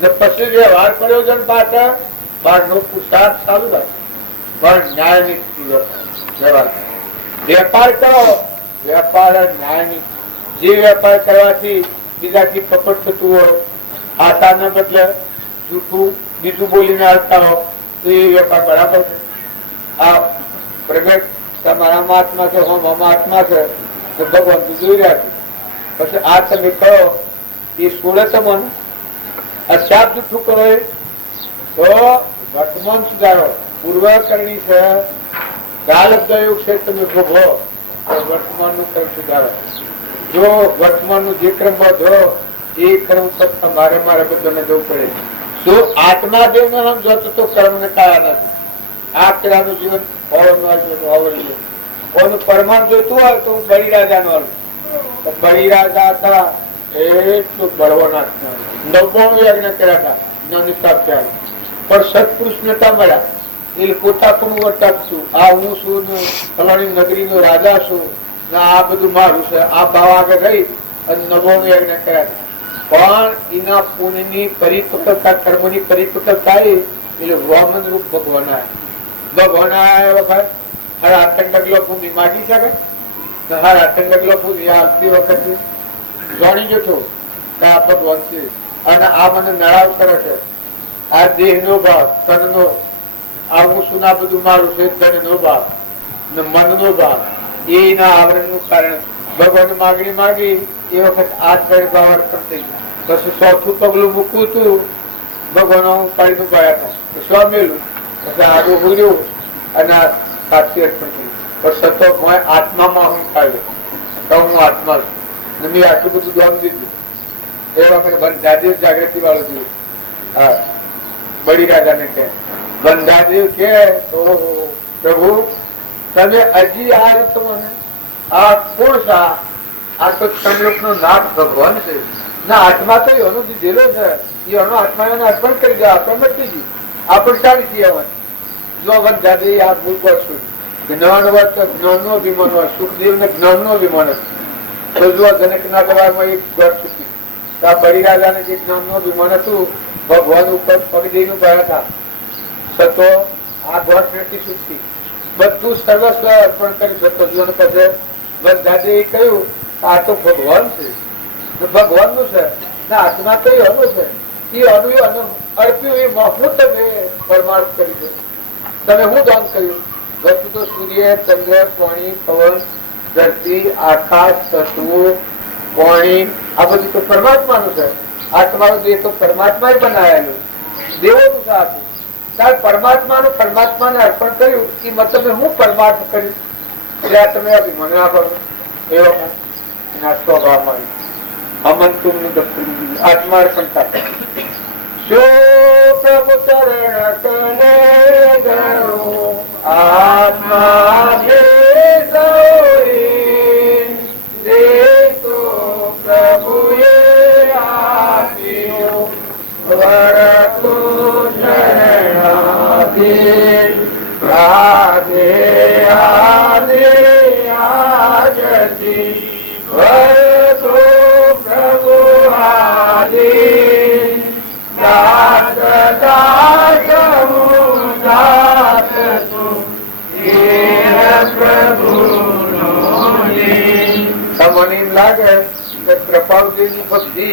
ને પછી વ્યવહાર કર્યો છે પાછા બાર નો પુરુષાર્થ ચાલુ થાય પણ ન્યાયની વ્યવહાર વેપાર કરો વેપાર ન્યાયની જે વેપાર કરવાથી બીજાથી કપટ થતું હોય આટાના બદલે જૂઠું બીજું બોલીને આવતા હો તો એ વેપાર બરાબર છે. આ પ્રગટ તમારા આત્મા છે હોમ આત્મા છે તો ભગવાન તું જોઈ રહ્યા છે પછી આ તમે કહો એ છોડે તમને આ શાપ જૂઠું કરો તો વર્તમાન સુધારો પૂર્વ કરણી છે કાલબ્દયુગ છે તમે ભોગવો વર્તમાન નું કર્મ સુધારો. જો વર્તમાન નું જે ક્રમ વધો એ કર્મ પર તમારે મારે બધાને જવું પડે. જો આત્મા દેવ ને સમજો તો કર્મ ને કાયા નથી આ કેળાનું જીવન કોનું પરમાણ જોઈતું હોય તો બલિરાજા નું બલિરાજા હતા એટલું બળવાના 99 યજ્ઞ કર્યા હતા પણ સત્પુરુષ નતા મળ્યા. એ પોતાનું વર્તાતું આ હું છું ને ફલાણી નગરી નો રાજા છું ને આ બધું મારું છે આ ભાવ આગળ રહી અને 99 યજ્ઞ કર્યા હતા. પણ એના પુણ્યની પરિપક્વતા કર્મની પરિપક્વતા એટલે વામન રૂપ ભગવાન ભગવાન વખત હર આતંકલો ભૂમિ માગી શકે હર આતંકલો ભૂમિ આવતી વખતે જાણી જતો કે આ ભગવાન છે અને આ મને નડાવ કરે છે. આ દેહ નો ભાવ તન નો આવું સુના બધું મારું છે ધન નો ભાવ ને મન નો ભાવ એના આવરણ નું કારણ ભગવાન માગણી માગી એ વખત આ ત્રણ ભાવ અર્પણ થઈ ગયું. પછી ચોથું પગલું મૂકવું હતું ભગવાન પાડીનું પાયા હતા સ્વામેલું પછી આગળ બોલ્યું અને સાચી અર્પણ કર્યું. પણ સતો આત્મામાં હું ખાયું તો હું આત્મા છું મેં આટલું બધું ધ્યાન દીધું. એ વખત બંધાદેવ જાગૃતિ વાળો જોયું. હા બળી રાજાને કે બંધાદેવ કે પ્રભુ તમે હજી આ રીતે મને આ કોણ છે? આ તો તમલોક નો નાથ ભગવાન છે ના આત્મા તો એનો દીધેલો છે એનો આત્મા એને અર્પણ કરી દો આપણે મટી ગઈ આપણે ચાલી છીએ. જો બંધાદેવ આ ભૂલ કરશું જ્ઞાન હોય તો જ્ઞાન નો અભિમાન હોય. સુખદેવ ને જ્ઞાન નો અભિમાન હતો તો જો જનક ના દરબારમાં એક ઘર છૂટી આ બળી રાજાને જે જ્ઞાન નું અભિમાન હતું ભગવાન ઉપર પગદઈ નું ગયા હતા સતો આ ઘર નથી છૂટતી બધું સર્વસ્વ અર્પણ કરી સતો જીવન પછી બંધાદે કહ્યું આ તો ભગવાન છે ભગવાન નું છે ના આત્મા તો અનુ છે એ અનુ અર્પ્યું એ મોફલું તમે પરમાર્થ કરી દો. તમે શું દાન કર્યું? વસ્તુ તો સૂર્ય ચંદ્ર પાણી પવન ધરતી આકાશ તત્વો પાણી આ બધું તો પરમાત્મા નું છે. આ તમારું દેહ તો પરમાત્મા બનાવેલું દેવોનું સાચું ત્યારે પરમાત્માનું પરમાત્માને અર્પણ કર્યું એ મતલબ હું પરમાર્થ કર્યું ત્યાં તમે અભિમાન ના કરો એવો સ્વભાવમાં અમન તુમ આત્મા અર્પણ થાય. પ્રભુ ચરણ કને ગયો આત્મા પ્રભુએ રાધે આદે આજતી પ્રભુ આદે દાત દાત પ્રભુ મને એમ લાગે કે કૃપાળદેવ ની ભક્તિ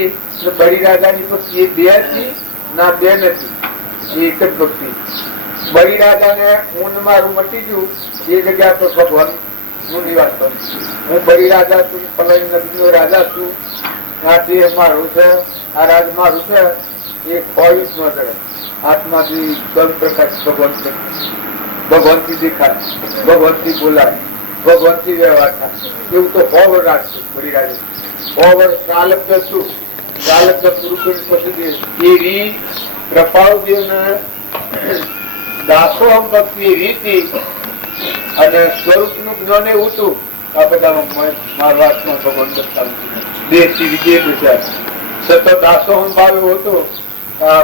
બળી રાજા ની ભક્તિ એ બે હતી ના બે નથી એક જ ભક્તિ. બળી રાજા ને ઊંડ મારું મટી ગયું એ જગ્યા તો ભગવાન નું નિવાસ કરું. હું બળી રાજા છું ફલાઈ નદી નો રાજા છું આ દેહ મારું છે આ રાજ મારું છે એ ખોયું જ ન ચડે. આત્માથી બંધ પ્રકાશ ભગવાન છે. ભગવાન થી દેખાય ભગવાન થી બોલાય ભગવાન થી વ્યવહાર થાય એવું તો હોવર રાખશે બળી રાજા. હોવર ચાલક શું ચાલક પૂરું પછી એ રીત કૃપાળદેવ ને દાસો ભક્તિ રીતિ અને સ્વરૂપ નું જ્ઞાન એવું હતું. આ બધા મારા હાથમાં ભગવાન બતાવ્યું દેશથી વિજય બચાર સતત દાસો ભાવ એવો હતો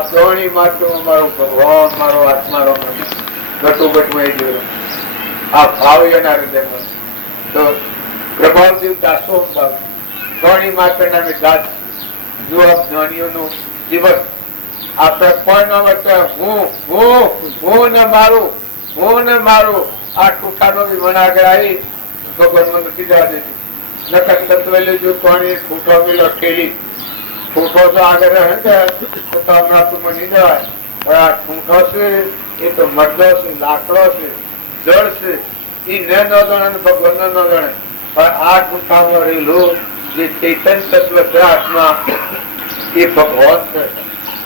પ્રાણી માત્ર મારો ભગવાન મારો આત્મા રો ઘટોઘટમાં ગયો આ ભાવ એના હૃદયમાં તો પ્રભાવદેવ દાસો ભાવ પ્રાણી માત્ર ના દાસ જો આ જ્ઞાનીઓનું જીવન આપણે કોઈ ન હું ને મારું આ ટૂંકાનો વિમાન આગળ આવી ભગવાન મને નથી જવા દેતી. નકર તત્વેલી જો પાણી ઠૂઠો મિલો ઠેલી ઠૂઠો તો આગળ રહે ને તો હમણાં તું મને જવાય પણ આ ઠૂઠો છે એ તો મરદો છે લાકડો છે જળ છે એ ન જાણે ભગવાન ન જાણે પણ આ ઠૂઠામાં રહેલું જે ચૈતન્ય તત્વ છે આત્મા એ ભગવાન છે.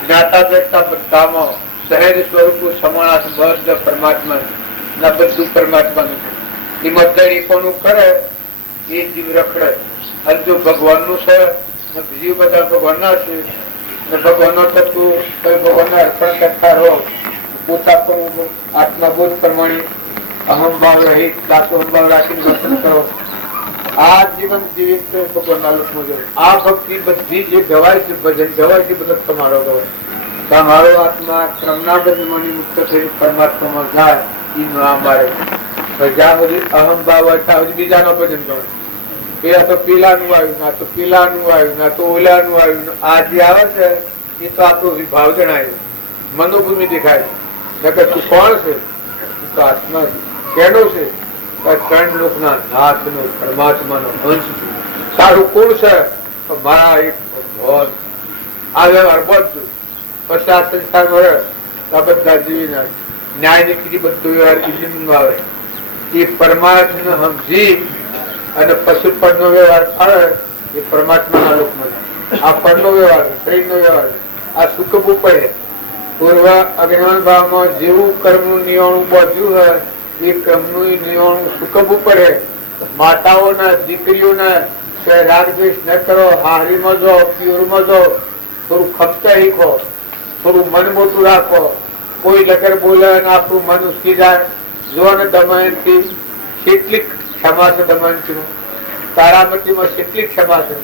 જ્ઞાતા દેખતા બધામાં સહેજ સ્વરૂપ સમાન બધ પરમાત્મા ના બધું પરમાત્માનું એ મતદારી કોનું કરે એ જીવ રખડે. અને જો ભગવાન નું છે જીવ બધા ભગવાન ના છે ભગવાન નો થતું ભગવાન ને અર્પણ કરતા રહો પોતા પણ આત્માબોધ પ્રમાણે અહમભાવ રહિત દાસોહમભાવ રાખીને વર્તન કરો. આ જીવન જીવિત ભગવાનના લોકમાં જવું. આ ભક્તિ બધી જે ગવાય છે, ભજન ગવાય છે, બધો તમારો ગવાય. તમારો આત્મા ક્રમના બંધમાંથી મુક્ત થઈ પરમાત્મામાં જાય એ ના મારે. જ્યાં સુધી અહમભાવ હોય ત્યાં સુધી બીજાનો ભજન ગવાય. પેલા તો પેલાનું આવ્યું, ના તો પેલાનું આવ્યું, ના તો ઓલાનું આવ્યું. આ જે આવે છે એ તો આપણો વિભાવ જણાય, મનોભૂમિ દેખાય. નકર તું કોણ છે? તો આત્મા કેનો છે? ત્રણ લોકના નાથનો પરમાત્માનો અંશ છે. સારું કોણ છે? મારા એક ભગવાન. આ વ્યવહાર બધું પછી આ સંસાર મળે આ બધા જીવીને ન્યાય નીકળી બધું વ્યવહાર ઇલિમમાં આવે. એ પરમાત્માને સમજી અને પશુ પદનો વ્યવહાર થાય એ પરમાત્માના લોકમાં. આ પડનો વ્યવહાર, શરીરનો વ્યવહાર, આ સુખ ઉપર પૂર્વ અજ્ઞાન ભાવમાં જેવું કર્મનું નિયમનું બધું હોય એ કર્મનું નિયમનું સુકવવું પડે. માતાઓના દીકરીઓના રાગદ્વેષ ન કરો, હારીમાં જો પ્યોરમાં જો, થોડું ખપતા શીખો, થોડું મન મોટું રાખો. કોઈ લગર બોલે અને આપણું મન ઉસકી જાય. જો ને દમયંતી કેટલીક ક્ષમા છે, દમયંતીમાં તારામતીમાં કેટલી ક્ષમા છે,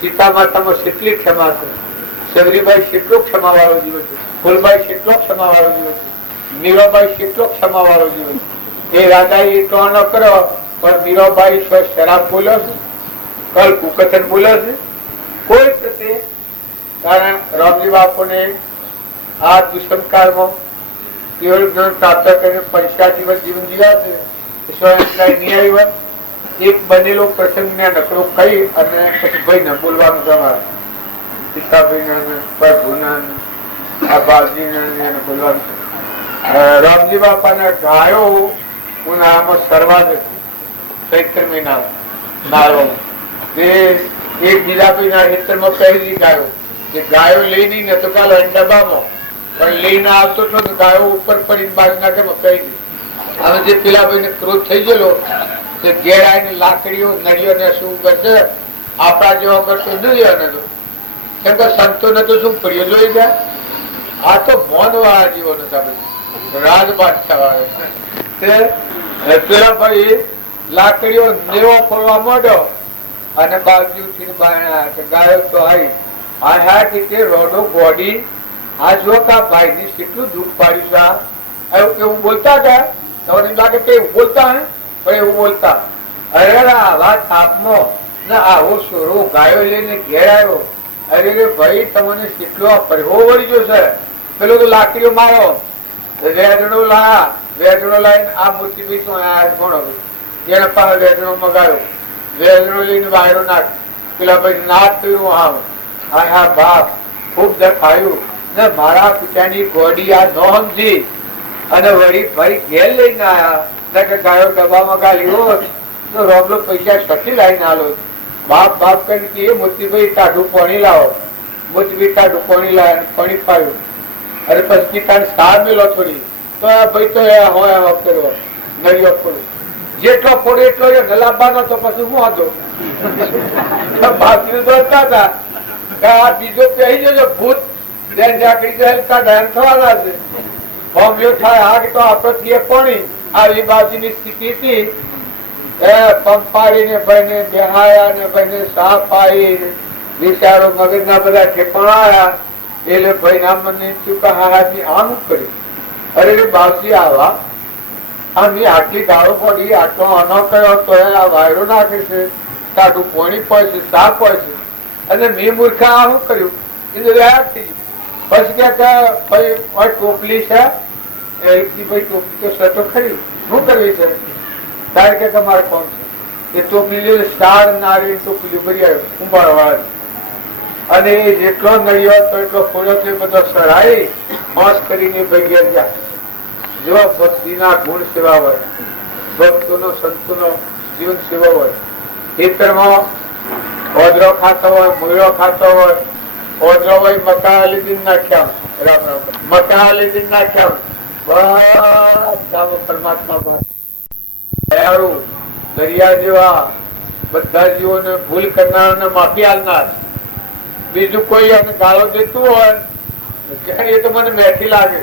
સીતા માતામાં કેટલી ક્ષમા છે, શબરીબાઈ કેટલો ક્ષમા વાળો જીવ છે, ફૂલબાઈ કેટલો ક્ષમા વાળો જીવ છે, મીરાબાઈ કેટલો ક્ષમા વાળો જીવ છે. એ રાજા એટલો ન કરો પણ મીરાબાઈ શરાબ બોલ્યો છે, કલ કુકથન બોલ્યો છે કોઈ પ્રત્યે. કારણ રામજી બાપુને આ દુષ્મકાળમાં કેવળ જ્ઞાન પ્રાપ્ત કરીને પરીક્ષા જીવન જીવ્યા છે. એક બનેલો પ્રસંગ ને નકરો કહી અને પછી ભાઈ ને બોલવાનું તમારે બોલવાનું. રામજી બાપાના ગાયો ઉનાળામાં સરવા જતી ચૈત્ર મહિના એક બીજા હેતરમાં પહેરી ગાયો. ગાયો લઈ નઈ ને તો કાલે ડબ્બામાં પણ લઈને આવતો હતો ને ગાયો ઉપર પડી બાજુ નાખે કહી. હવે જે પેલા ભાઈ ને ક્રોધ થઈ ગયેલો તે ઘેર આવીને લાકડીઓ નળીઓ ને શું કરશે આપણા જેવા કરતો નહીં. કેમ કે સંતો ને તો શું પ્રિય જોઈ જાય. આ તો મોન વાળા જીવો નતા, રાજ બાદશાહ વાળા. પેલા ભાઈ લાકડીઓ નેવો ફોડવા માંડ્યો અને બાજુથી ગાયો તો આવી. આ હા કે રોડો ગોડી આ જો કા ભાઈ ની કેટલું દુઃખ પાડ્યું છે. એવું બોલતા હતા તમને લાગે કે એવું બોલતા હે પણ એવું બોલતા. અરે વાત આપમાં ના આવો સોરો ગાયો લઈને ઘેર આવ્યો. અરે ભાઈ તમને કેટલો પરવો વળી ગયો છે. પેલો તો લાકડીઓ મારો વેદણો લાયા, વેદણો લાવીને આ મૂર્તિ બી શું કોણ એને પાસે વેદણો મગાવ્યો. વેદણો લઈને વાયરો નાખ. પેલા ભાઈ નાથ પીરું આમ હા હા બાપ ખૂબ દખાયું ને મારા પિતાની ગોડી આ ન સમજી અને વળી ફરી ઘેર લઈને આવ્યા. ગાયો ડબ્બામાં ગાલી હોત તો રોબલો પૈસા સખી લાવીને આલો. બાપ બાપ કરીને એ મોતીભાઈ ટાઢું પાણી લાવો. મોતીભાઈ ટાઢું પાણી લાવે પાણી પાયું અને પછી પિતાને સાર મેલો થોડી તો ભાઈ તો હોય કર્યો નળીઓ ફોડું. જેટલો ફોડે એટલો નલાબાનો તો પછી હું હતો બાપજી દોડતા હતા આ બીજો પહેરી જજો ભૂત થવાના છે. બોમ્બે થાય આગ તો આપડે પાણી આવી બાજુની સ્થિતિ હતી. પંપાડીને ભાઈને બેહાયા ને ભાઈને સાફ આવી વિચારો મગજના બધા ઠેકાણા આવ્યા. એટલે ભાઈ ના મને હાથી આમ કર્યું. અરે બાપજી આવા આમની આટલી ગાળો પડી આટલો અનો કર્યો તો આ વાયરો નાખે છે, કાઢું પાણી પડે છે, સાફ પડે છે અને મેં મૂર્ખા આ શું કર્યું પછી કે ભાઈ ટોપલી છે ભાઈ ટોપલી તો સટો ખરી શું કરવી છે તારે કે તમારે કોણ છે એ ટોપલી સ્ટાર નારી ટોપલી ભરી આવ્યો કુંભાર વાળા અને જેટલો નળિયો હતો એટલો ફોડ્યો તો બધો સરાઈ મોસ કરીને ભાઈ ઘેર ગયા. જો ભક્તિના ગુણ સેવા હોય, ભક્તોનો સંતોનો જીવન સેવા હોય, ખેતરમાં ઓદરો ખાતો હોય, મૂળો ખાતો હોય, ઓદરો હોય મકા લીધી નાખ્યા, રામ રામ મકા લીધી નાખ્યા પરમાત્મા દરિયા જેવા બધા જીવોને ભૂલ કરનાર ને માફી આલનાર. બીજું કોઈ એને ગાળો દેતું હોય એ તો મને મેઠી લાગે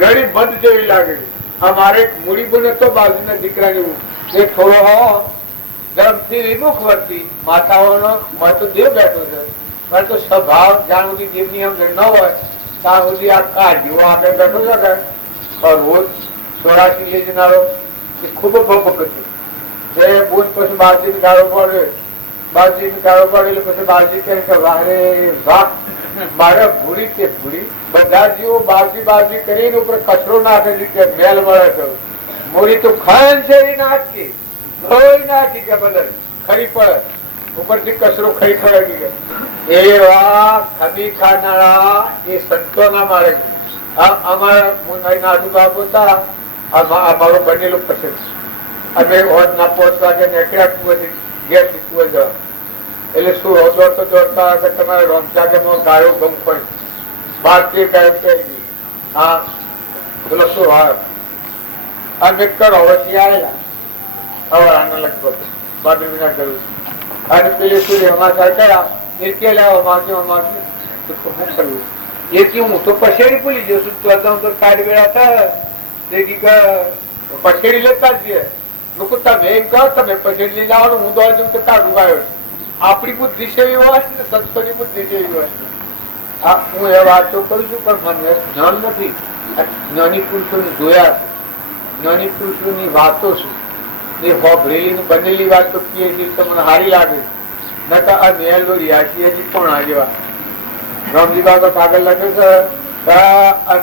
ઘડી બંધ જેવી લાગે છે. અમારે એક મૂડી બને તો બાજુના દીકરા જેવું એ થોડો ગરમથી વિમુખ વર્તી માતાઓનો મત તો દેવ બેઠો છે પણ તો સ્વભાવ જ્યાં સુધી દેવની અંદર ન હોય ત્યાં સુધી આ કાર જેવો આપણે બેઠો છે કે રોજ 84 લઈ જનારો એ ખૂબ ભક્ત છે. એ બોલ પછી બાજી ગાળો પડે બાજી ગાળો પડે એટલે પછી બાજી કહે કે વારે વાહ મારે ભૂરી કે ભૂરી બધા જીવો બાજી કરીને ઉપર કચરો નાખે છે કે મેલ મળે છે. મોરી તો ખાન છે એ નાખી ધોઈ નાખી કે બદલ ખરી પડે ઉપરથી કચરો ખરી પડે એવા ખમી ખાનારા એ સંતો ના મારે છે. અમારા મુંબઈના આજુબાજુ હતા અમારું બનેલું પછી અમે હોજ ના પહોંચવા કે નીકળ્યા કુવાથી ઘેર કુવા જવા એટલે શું દોડતો દોડતા કે તમારે રોમચાગેમાં ગાયો ગમ હોય 12-13 ગાયો કહી ગઈ હા બોલો શું હા અમે કરો હવે આવેલા હવે આના લગભગ બાદરી વિના કર્યું અને પેલી શું સમાચાર કર્યા એ કે લાવો માગ્યું શું કરવું એ કે હું તો પછેડી ભૂલી જઉં છું તો કાઢ વેળા થાય પછેડી લેતા જઈએ લોકો તમે એમ કહો તમે પછેડી લઈ જવાનું હું દોડ જઉં તો કાઢું આવ્યો આપણી બુદ્ધિ છે એવી હોય ને સંતોની બુદ્ધિ છે એવી હોય હું એ વાત તો કરું છું પણ મને જ્ઞાન નથી. જ્ઞાની પુરુષોને જોયા જ્ઞાની પુરુષોની વાતો શું એ હોભરેલી બનેલી વાત તો કીએ છીએ તો મને સારી લાગે ન તો આ મેલ રહ્યા છીએ હજી પણ આ જેવા રામજી બાબા કાગળ લખ્યું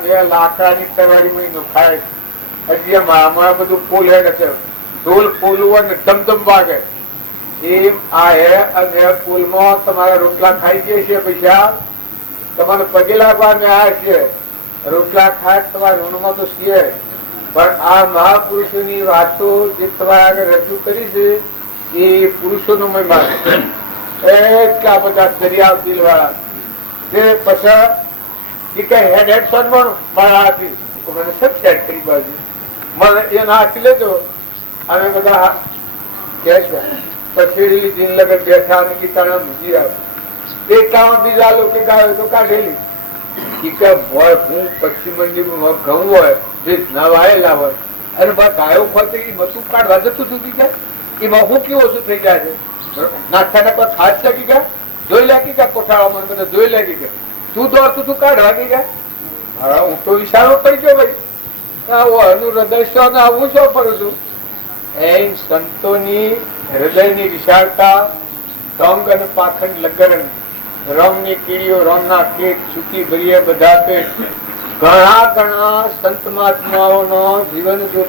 છે લાકડાની તરવારી ખાય હજી અમારા બધું ફૂલ હે છે ઢોલ ફૂલવું હોય ને ધમધમ વાગે એમ આ હે અને ફૂલમાં તમારા રોટલા ખાઈ જઈએ છીએ પૈસા તમારે પગે લાગવા આ છે રોટલા ખાય તમારા ઋણમાં તો છીએ પણ આ મહાપુરુષોની વાતો જે તમારે આગળ રજૂ કરી છે એ પુરુષોનો મહિમા એટલા બધા દરિયા દિલ વાળા તે પછી હેડ સન્માન મારા હાથી મને સબ સેટ કરી બાજુ મને એના હાથી લેજો અમે બધા કે છે પછેડી દિન લગન બેઠા અને ગીતાના મૂકી આવે એટલામાં બીજા લોકો ગાયો તો કાઢેલી હું પશ્ચિમ મંદિરમાં ઘઉં હોય જે નવાયેલા હોય અને ગાયો ખોતે બધું કાઢવા જતું ચૂકી જાય એમાં હું કેવું ઓછું થઈ જાય છે નાખતા કોઈ ખાસ લાગી ગયા જોઈ લાગી ગયા કોઠાળામાં બધા જોઈ લાગી ગયા તું દોડતું તું કાઢવા ગઈ ગયા હું તો વિચારો પડી ગયો ભાઈ હૃદય શો ને આવું શો કરું છું એમ સંતોની હૃદયની વિશાળતા રંગ અને પાખંડ લગન રંગ ની કીડીઓ રંગ ના કેક સુકી ભરીએ બધા પેટ ઘણા ઘણા સંત મહાત્માઓનો જીવન જો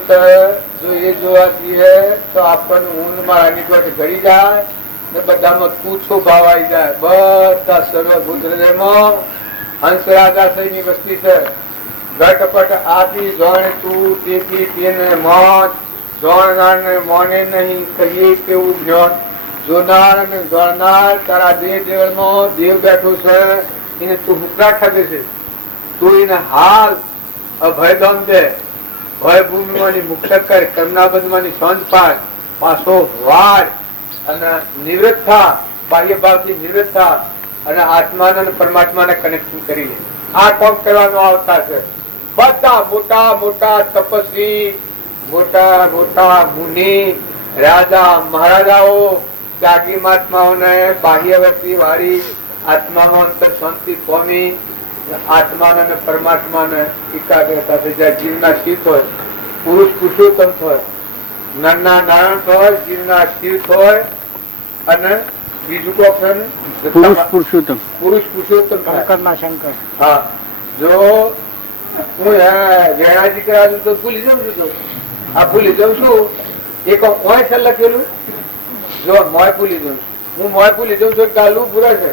એ જોવા જઈએ તો આપણને ઊંઘ માં ઘડી જાય ને બધામાં કૂછો ભાવ આવી જાય. બધા સર્વભૂત હૃદયમાં હંસરાજાશય ની વસ્તી છે. ઘટપટ આથી જોણ તું તેથી તેને મોન જોણનાર ને મોને નહીં કહીએ કેવું જ્ઞાન જોનાર અને જોનાર તારા દેહ દેવળમાં દેવ બેઠું છે એને તું હુકરા ઠગે છે. તું એને હાલ અભયદાન દે ભય ભૂમિમાંની મુક્ત કર કર્મનાબંધમાંની શાંત પાડ પાછો વાડ અને નિવૃત્ત થા બાહ્ય ભાવથી નિવૃત્ત થા અને આત્માના અને પરમાત્માને કનેક્શન કરી લે. આ કોમ કરવાનો આવતા છે. બધા મોટા મોટા તપસ્વી મોટા મોટા મુનિ રાજા મહારાજાઓ ત્યાગી મહાત્માઓને બાહ્યવર્તી વાળી આત્મામાં અંતર શાંતિ પામી આત્માને અને પરમાત્માને એકાગ્રતા થઈ જાય. જીવના શીત હોય પુરુષ પુરુષોત્તમ હોય નરના નારાયણ હોય જીવના શીત હોય અને બીજું કોણ પુરુષ પુરુષોત્તમ શંકર. હા જો હું વેણાજી કરાવું તો ભૂલી જાઉં છું. આ ભૂલી જાઉં છું એક મોય છે લખેલું જો મોય ભૂલી જાઉં હું મોય ભૂલી જાઉં છું ગાલું પૂરા છે.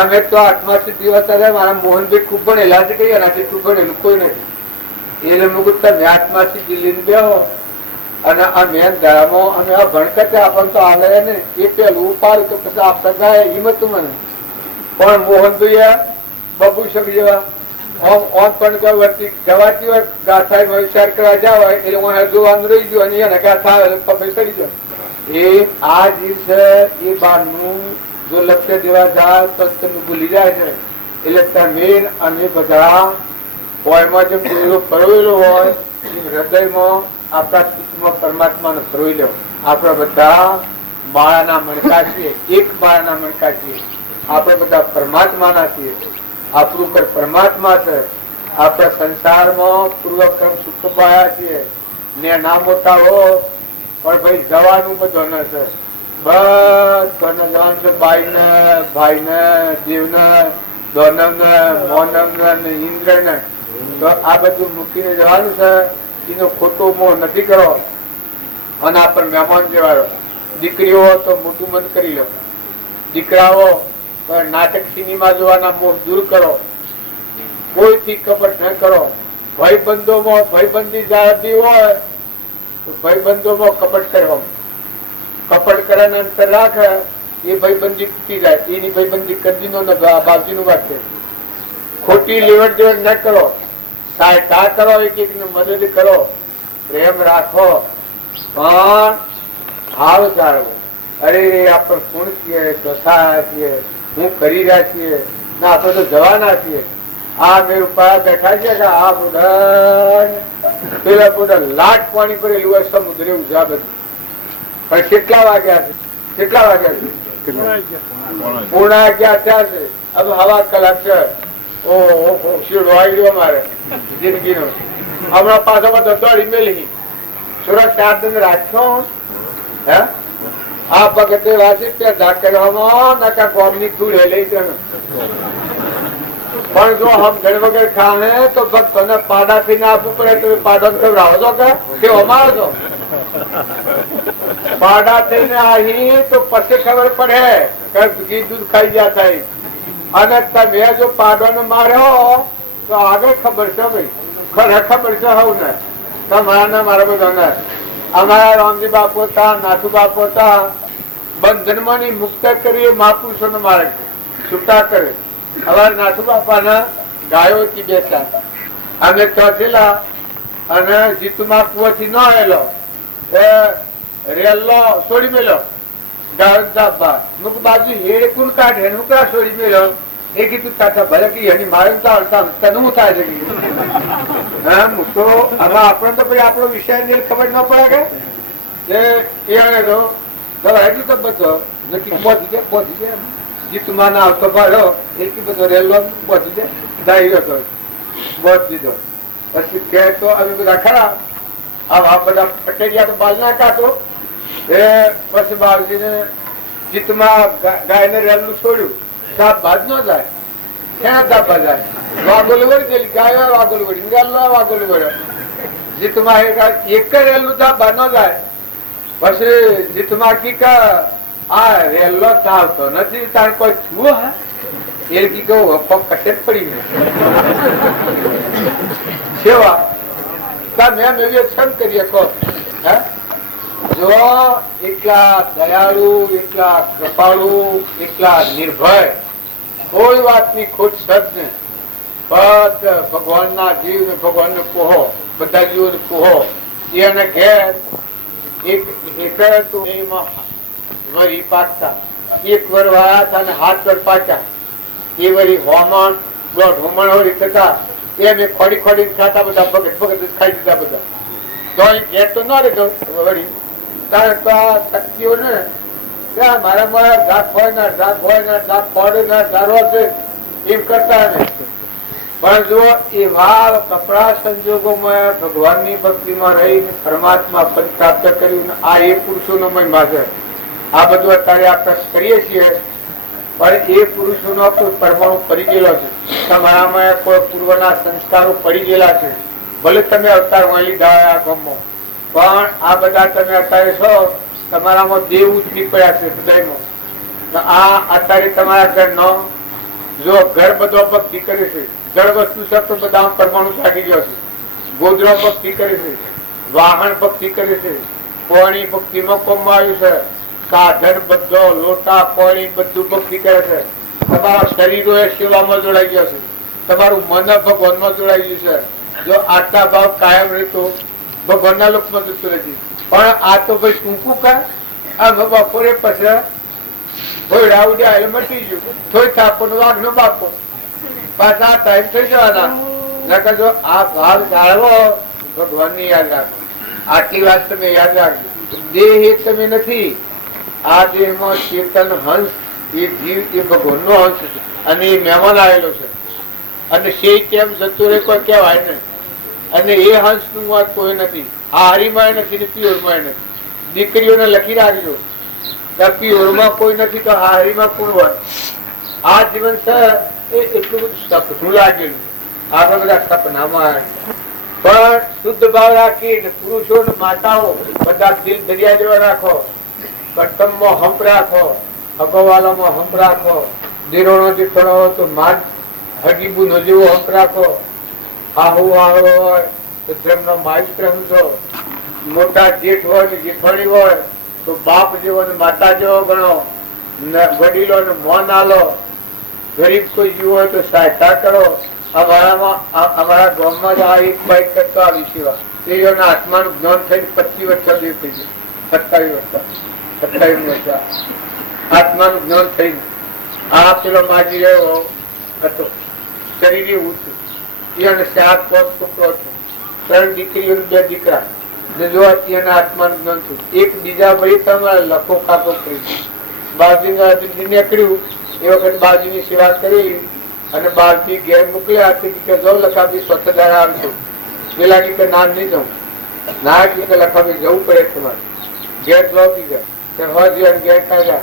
અમે તો 8મા સુધી હતા મારા મોહનભાઈ ખૂબ ભણેલા છે કઈ એનાથી ખૂબ ભણેલું કોઈ નથી એટલે મુકું તમે 8મા સુધી લઈને બેહો અને આ મેન ધારામાં અમે આ ભણકતે આપણને તો આવે ને એ પેલું ઉપાડ તો પછી આપતા જાય હિંમત મને પણ મોહનભાઈ બબુ શબ્દ જેવા ઓન પણ વર્તી ગવાતી હોય ગાથા વિચાર કરવા જાવ એટલે હું જોવાનું રહી ગયું અને એને ગાથા પગે ચડી જાય. એ આ જીવ છે એ બારનું જો લક્ષ્ય દેવા જાય તો તમે ભૂલી જાય છે. એટલે તમે અમે બધા પોયમાં જેમ દોરો પરોવેલો હોય એમ હૃદયમાં આપણા ચિત્તમાં પરમાત્માને પરોવી લેવો. આપણે બધા માળાના મણકા છીએ, એક માળાના મણકા છીએ. આપણે બધા પરમાત્માના છીએ. આપણું ઘર પરમાત્મા છે. આપણે સંસારમાં પૂર્વક્રમ સુખ પાયા છીએ ને ના મોટા હો પણ ભાઈ જવાનું બધો ન છે. બધાને જવાનું છે. બાઈને, ભાઈને, દેવને, દોનમને, મોનમને ને ઇન્દ્રને. તો આ બધું મૂકીને જવાનું છે. એનો ખોટો મોહ નથી કરો. અને આ પણ મહેમાન જેવા દીકરીઓ તો મોટું મન કરી લો. દીકરાઓ નાટક સિનેમા જોવાના મોહ દૂર કરો. કોઈથી કપટ ન કરો. ભાઈબંધોમાં ભાઈબંધી જાળવવી હોય તો ભાઈબંધોમાં કપટ કરવાનું. કપટ કરવાને અંતર રાખે એ ભાઈબંધી તૂટી જાય. એની ભાઈબંધી કદીનો બાજુનું વાત છે. ખોટી લેવડ દેવડ ન કરો. સહાયતા કરો, એક એક ને મદદ કરો, પ્રેમ રાખો, પણ હાવ જાળવો. અરે આપણે કોણ છીએ, કથા છીએ, હું કરી રહ્યા છીએ ના, આપણે તો જવાના છીએ. આ મેં રૂપિયા બેઠા છે કે આ બધા પેલા બધા લાટ પાણી કરેલું હોય સમુદ્ર એવું છે. આ બધું પણ કેટલા વાગ્યા છે? કેટલા વાગ્યા છે? 11:30 થયા છે. હવે હવા કલાક છે. ઓહો શીડો આવી ગયો મારે જિંદગીનો. હમણાં પાછો દોડી મેલી સુરત 4 દિન રાખશો. હે આ પગતે વાસી ત્યાં ધાકરમાં નાકા કોમની ધૂળ લઈ જવાનું. પણ જો સમજણ વગર ખાને તો ભક્તોને પાડાથી ના આપવું પડે તો પાડો ખવડાવો છો કે અમારો છો? પાડા થઈને આવી તો પછી ખબર પડે કે ઘી દૂધ ખાઈ ગયા થાય. અને તમે જો પાડો માર્યો તો આગળ ખબર છે ભાઈ, ખરે ખબર છે હવ ને તમારા મારા બધા ને. અમારા રામજી બાપુ હતા, નાથુ બાપુ હતા, બંધનમાં ની મુક્ત કરી મહાપુરુષો ને મારે છૂટા કરે. હવે નાથુ બાપા ના ગાયો થી બેઠા અમે ચોથેલા અને જીતુમાં કુવાથી ન આવેલો એ રેલો છોડી મેલો. બાજુ હેડ કુલ કાઢે એનું ક્યાં છોડી મેલો. એ કીધું તાતા ભલે કે એની મારે તનું થાય છે. તો હવે આપણે તો ભાઈ આપણો વિષય ખબર ન પડે કે એને તો હજી તો બધો નથી પહોંચી જાય. જીતુમાં ના આવતો ભાડો એ બધો રેલો પહોંચી જાય. ડાયરો તો પહોંચી દીધો. પછી કે તો અમે બધા ખરા આ બધા પટેલિયા તો બાલ ના કાઢો. એ પછી બાળજીને જીતમાં ગાયને રેલનું છોડ્યું. સાપ બાદ ન જાય. ક્યાં દાબા જાય? વાગોલ વળી ગયેલી ગાય વાગોલ વળી રેલો વાગોલ વળ્યો. જીતમાં એક રેલનું દાબા ન જાય. પછી જીતમાં કી આ રેલો ચાલતો નથી તાર કોઈ છું. હા એ કી કહું કશે જ પડી સેવા તમે એમ એવી ક્ષણ કરીએ કહો. જો એટલા દયાળુ, એટલા કૃપાળુ, એટલા નિર્ભય, કોઈ વાતની ખોટ સજ ને ભગવાન ના જીવ ને ભગવાન ને કહો, બધા જીવો ને કહો. એને ઘેર વરી પાકતા એક વર વાયા અને 7 વર પાક્યા. એ વરી હોમણ દોઢ હોમણ વળી થતા એ મેં ખોડી ખોડી ખાતા બધા ભગત ભગત ખાઈ દીધા બધા. તો ઘેર તો ન રહેતો વળી તારે તો શક્તિઓ ને મારા મારા ઢાક હોય ને ઢાક હોય ને ઢાક ફોડે ને ધારો છે એમ કરતા ને. પણ જો એવા કપડા સંજોગોમાં ભગવાનની ભક્તિમાં રહીને પરમાત્મા પદ પ્રાપ્ત કર્યું. આ એ પુરુષોનો મહિમા છે. આ બધું અત્યારે આપણે કરીએ છીએ પણ એ પુરુષોનો કોઈ પરમાણુ પડી ગયેલો છે. તમારામાં કોઈ પૂર્વના સંસ્કારો પડી ગયેલા છે. ભલે તમે અવતાર વહી લીધા આ ગામમાં પણ આ બધા તમે અત્યારે છો તમારામાં દેવ ઉતરી પડ્યા છે હૃદયમાં. આ અત્યારે તમારા ઘરનો જો ઘર બધો ભક્તિ કરે છે. જળ વસ્તુ સબ તો બધા પરમાણુ લાગી ગયો છે. ગોદડો ભક્તિ કરે છે, વાહન ભક્તિ કરે છે, પાણી ભક્તિમાં કોમમાં આવ્યું છે. સાધન બધો લોટા પાણી બધું ભક્તિ કરે છે. તમારા શરીરો એ સેવામાં જોડાઈ ગયો છે. તમારું મન ભગવાનમાં જોડાઈ ગયું છે. જો આટલા ભાવ કાયમ રહેતો ભગવાનના લોકમાં જતું નથી. પણ આ તો ભાઈ ટૂંકું કા આ બપોરે પછી ભોયડા ઉડ્યા એટલે મટી ગયું. થોડી થાપો વાઘ નો બાપો પાછા ટાઈમ થઈ જવાના નકર જો આ ભાવ જાળવો ભગવાનને યાદ રાખો. આટલી વાત તમે યાદ રાખજો. દેહ એ તમે નથી. આ દેહમાં ચેતન હંસ એ જીવ એ ભગવાનનો હંસ છે અને એ મહેમાન આવેલો છે અને સે કેમ જતો રહે કોઈ કહેવાય નહીં. અને એ હંસ નું વાત કોઈ નથી. આ હરિમાય નથી ને પિયોરમાં નથી. દીકરીઓને લખી રાખજો પિયોરમાં કોઈ નથી તો આ હરિમાં કોણ વાત. આ જીવન છે એ એટલું બધું સપનું લાગેલું. આપણે બધા સપનામાં પણ શુદ્ધ ભાવ રાખીને પુરુષો ને માતાઓ બધા દિલ દરિયા જેવા રાખો. કટમમાં હંપ રાખો, અગવાલામાં હંપ રાખો, દેરોનો દીકરો હોય તો માન હગીબુ નો જેવો હંપ રાખો. આહુ આહો હોય તો તેમનો માઇત્ર સમજો. મોટા જેઠ હોય ને જેઠવાણી હોય તો બાપ જેવો ને માતા જેવો ગણો. વડીલો ને મોન આલો. ગરીબ કોઈ જીવ હોય તો સહાયતા કરો. અમારા ગામમાં જ આ એક બાઈક કરતો આવી સેવા તેઓના આત્માનું જ્ઞાન થઈને 25 વર્ષ થઈ જાય. 27 વર્ષ આત્માનું જ્ઞાન થઈને આ પેલો માજી રહ્યો હતો શરીર એવું હતું. એને 7 છોકરો હતો, 3 દીકરીઓ 2 દીકરા. જો એના આત્માનું જ્ઞાન થયું. એક બીજા ભાઈ તમારે લખો કાપો કરી બાજુના નીકળ્યું એ વખત બાજુની સેવા કરી અને બહારથી ઘેર મોકલ્યા. જો લખાવી સ્વચ્છતા આવશું. પેલા કે ના નહીં જવું. ના કે લખાવી જવું પડે તમારે ઘેર જોકી ગયા ઘેર કાઢ્યા.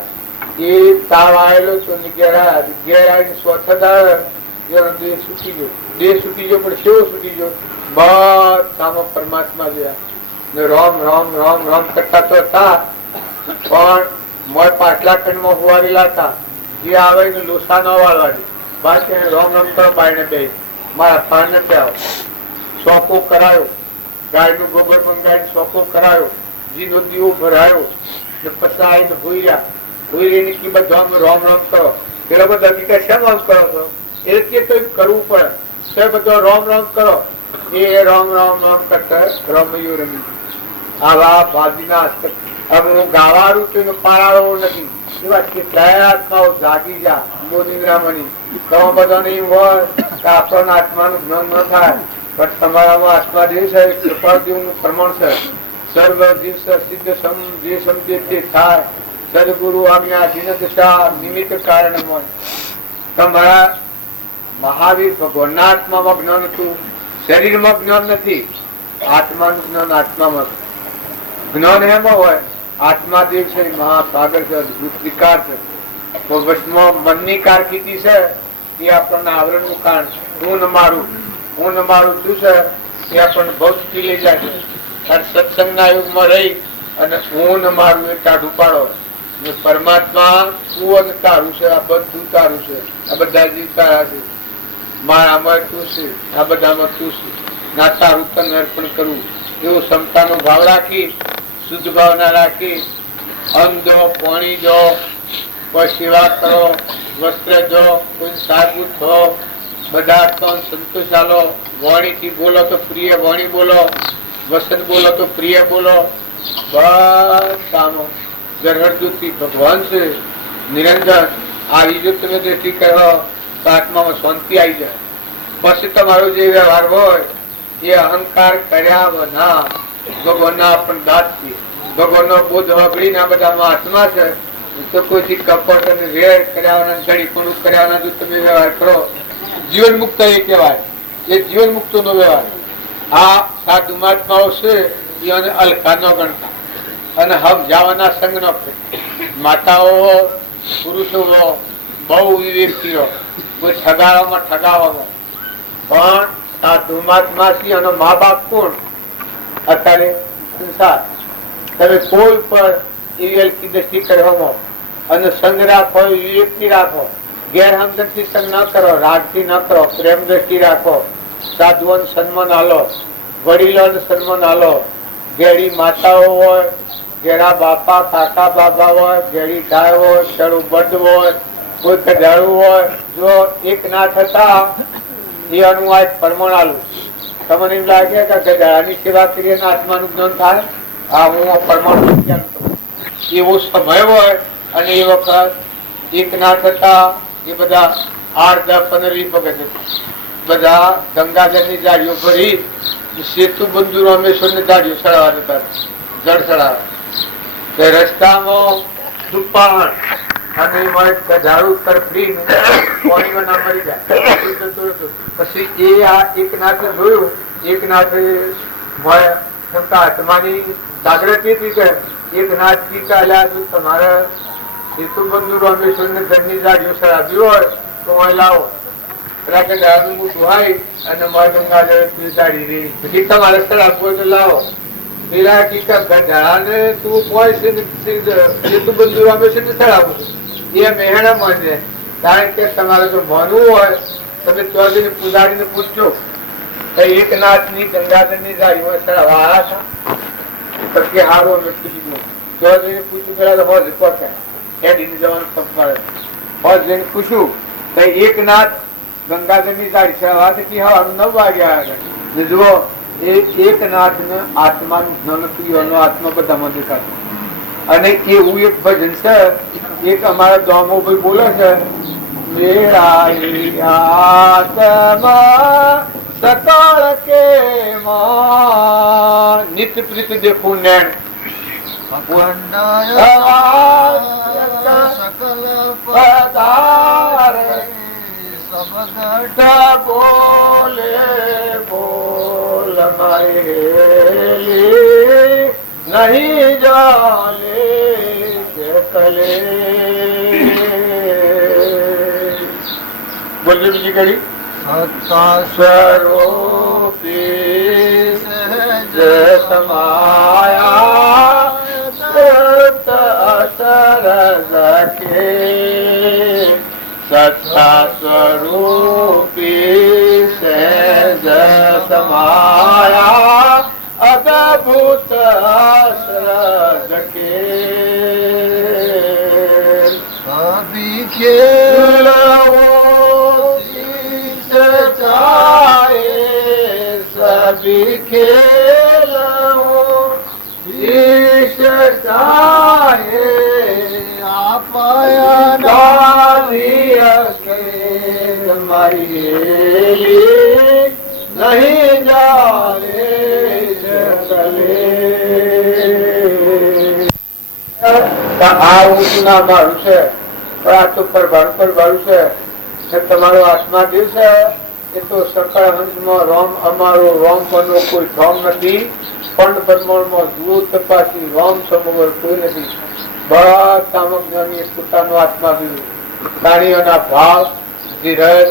એ તાવ આવેલો તો ઘેર આવીને સ્વચ્છતા દેહ છૂટી ગયો. દેહ છૂટી ગયો પણ કેવો છૂટી ગયો? બધામાં પરમાત્મા ગયા. રામ રામ રામ રામ કરતા તો હતા પણ મોય પાટલા ખંડમાં હુવારેલા હતા. જે આવે ને લોસા ન વાળવાની બાકી એને રોમ રોમ કરો. બાઈને બે મારા પાન નથી આવો. સોંપો કરાયો. ગાયનું ગોબર મંગાવીને સોંપો કરાયો. જીનો દીવો ભરાયો ને પછી આવીને ભૂઈ રહ્યા. ભૂઈ રહીને કે બધા રોમ રોમ કરો. પેલા બધા દીકરા શેમ રોમ કરો છો? એ કે તો કરવું પડે. તે બધો રોમ રોમ કરો. એ રોમ રોમ રોમ કરતા રમૈયો રમી. આવા બાજીના હવે હું ગાવાનું તો એનો પારાળો નથી. એવા કેટલાય આત્માઓ જાગી જા નિંદ્રામણી. તમે બધા નહીં હોય કે આપણને આત્માનું જ્ઞાન ન થાય પણ તમારામાં આત્મા જે છે કૃપાદેવનું પ્રમાણ છે. સર્વ દિવસ સિદ્ધ જે સમજે તે થાય. સદગુરુ આજ્ઞા દિન દશા નિમિત્ત કારણ હોય. તમારા મહાવીર ભગવાનના આત્મામાં જ્ઞાન હતું. શરીરમાં જ્ઞાન નથી. આત્માનું જ્ઞાન આત્મામાં જ્ઞાન એમાં હોય. આત્મા દેવ છે મહાસાગર છે, અદભુત વિકાર છે. મનની કારકિર્દી છે એ આપણને આવરણ નું કારણ છે. હું ન મારું શું છે એ આપણને બહુ ચૂકી લઈ જાય છે. સત્સંગના યુગમાં રહી અને હું ન મારું એ ટાઢું પાડો. પરમાત્મા તું અને તારું છે. આ બધું તારું છે. આ બધા જીવ તારા છે. મારામાં તું છે. આ બધામાં તું છે. ના તારું તને અર્પણ કરવું એવો ક્ષમતાનો ભાવ રાખી શુદ્ધ ભાવના રાખી અન્ન દો, પાણી દો, કોઈ સેવા કરો, વસ્ત્ર દો, કોઈ સાગું થો, બધા સંતોષ આલો. વાણીથી બોલો તો પ્રિય વાણી બોલો, વસન બોલો તો પ્રિય બોલો. બધામાં ગરહરદૂતથી ભગવાન છે નિરંજન. આવી જો તમે દ્રષ્ટિ કરો તો આત્મામાં શાંતિ આવી જાય. પછી તમારો જે વ્યવહાર હોય એ અહંકાર કર્યા વના ભગવાનના પણ દાત છે. ભગવાનનો બોધ વાપરીને આ બધામાં આત્મા છે તો કોઈથી કપટ અને વેર કર્યા ઘડીપણું કર્યા જો તમે વ્યવહાર કરો જીવન મુક્ત એ કહેવાય. એ જીવન મુક્ત નો વ્યવહાર. આ સાધુ મહાત્માઓ છે એને અલકા ન ગણતા અને સમજાવવાના સંગ ન કરતા. માતાઓ પુરુષો બહુ વિવેકીઓ કોઈ ઠગાવામાં ઠગાવામાં પણ સાધુ મહાત્મા છે અને મા બાપ કોણ અત્યારે સંસાર. તમે કોઈ પર એવી દ્રષ્ટિ કરવામાં અને સંગ રાખો, વિવેકથી રાખો. ગેરહમદર્દી સંગ ન કરો, રાગથી ન કરો, પ્રેમ દ્રષ્ટિ રાખો. સાધુઓને સન્માન આલો, વડીલોને સન્માન આલો. ઘેડી માતાઓ હોય, ઘેરા બાપા કાકા બાબા હોય, ઘેડી ગાય હોય, ખેડૂ બળદ હોય, કોઈ ગધાડું હોય. જો એક ના થતા એ અનુવાદ પરમાણ આલું. તમને એમ લાગે કે ગધાડાની સેવા કરીએ આત્માનું જ્ઞાન થાય. હા, હું પરમાણ એવો સમય હોય અને એ વખત એક ના થતા એ બધા 8, 10, 15, 20 ભગત હતા. બધા ગંગાજળની જાળીઓ ભરી સેતુ બંધુ રામેશ્વરની જાળીઓ ચડાવવા જતા જળ ચડાવે. રસ્તામાં દુપાણ અને ઝાડુ તરફડી પાણીમાં ના મરી જાય. પછી એ આ એકનાથે જોયું. એકનાથે આત્માની જાગૃતિ હતી કે એકનાથ કી ચાલ્યા જો તમારે સેતુ બંધુ રામેશ્વર ને જળની જાળીઓ ચડાવી હોય તો અહીં લાવો. અને ગંગાજળ જાળી રહી પછી તમારે ચડાવવું હોય તો લાવો. પેલા ઝાડાને તું સેતુ બંધુ રામેશ્વર ને ચડાવું એ મેહણા માને. કારણ કે તમારે જો માનવું હોય તમે ચોધરી પૂજારીને પૂછજો એકનાથ ની ગંગાધર ની જાળીમાં ચડાવવા આવ્યા હતા કે હારો અમે પૂછી ચોધરીને પૂછ્યું પેલા તો હોજ પહોંચ્યા એડીને જવાનું પગ હોજ જઈને પૂછ્યું એકનાથ ગંગાધર ની જાળી ચડાવવા કે હા 9 વાગ્યા હતા. જુઓ એકનાથ ને આત્માનું જ્ઞાન હતું. એનો આત્મા બધામાં દેખાતો. અને એવું એક ભજન છે એક અમારા ગામો ભાઈ બોલે છે મેરા આત્મા સકાળ કે નિત્ય પ્રીત દેખું નૈણ બોલે બોલ નહીં જાલે કલે. બોલજો બીજી ઘડી. સ્વરૂપી સહજ સમાયા કે સત્તા સ્વરૂપી સહજ સમાયા અદભુત અસરજ કે અભી ખેલવો સભી ખેલવો ઈશ ચાહે નહીં જાલે આ ઉઠના મારું છે પણ આ તો પરભારું છે. તમારો આત્મા દેવ છે એ તો સકળ હંસમાં રોમ અમારો રોમ પરનો કોઈ ઠોમ નથી. પંડ બ્રહ્માંડમાં જુઓ તપાસી રોમ સમોવર કોઈ નથી. બધા જ્ઞાની પોતાનો આત્મા દીધું. પ્રાણીઓના ભાવ ધીરજ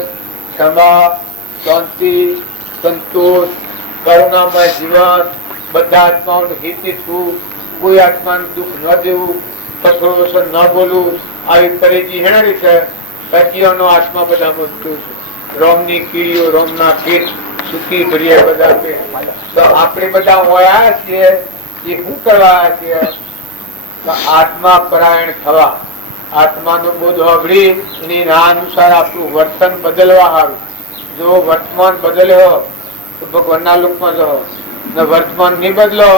ક્ષમા શાંતિ સંતોષ કરુણામય જીવન બધા આત્માઓનું હિત ઈચ્છવું. કોઈ આત્માને દુઃખ ન દેવું. કઠોર ન બોલવું. આવી પરેજી હેણારી છે. સખીઓનો આત્મા બધા મજબૂત છે. રોમની કીડીઓ રોમના પેટ સુખી ભરીએ બધા પેટ. તો આપણે બધા હોયા છીએ એ શું કરવા છીએ આત્મા પરાયણ થવા. આત્માનો બોધ સાંભળી એની રાહ અનુસાર આપણું વર્તન બદલવા સારું. જો વર્તમાન બદલ્યો તો ભગવાનના લોકમાં જાઓ ને વર્તમાન નહીં બદલો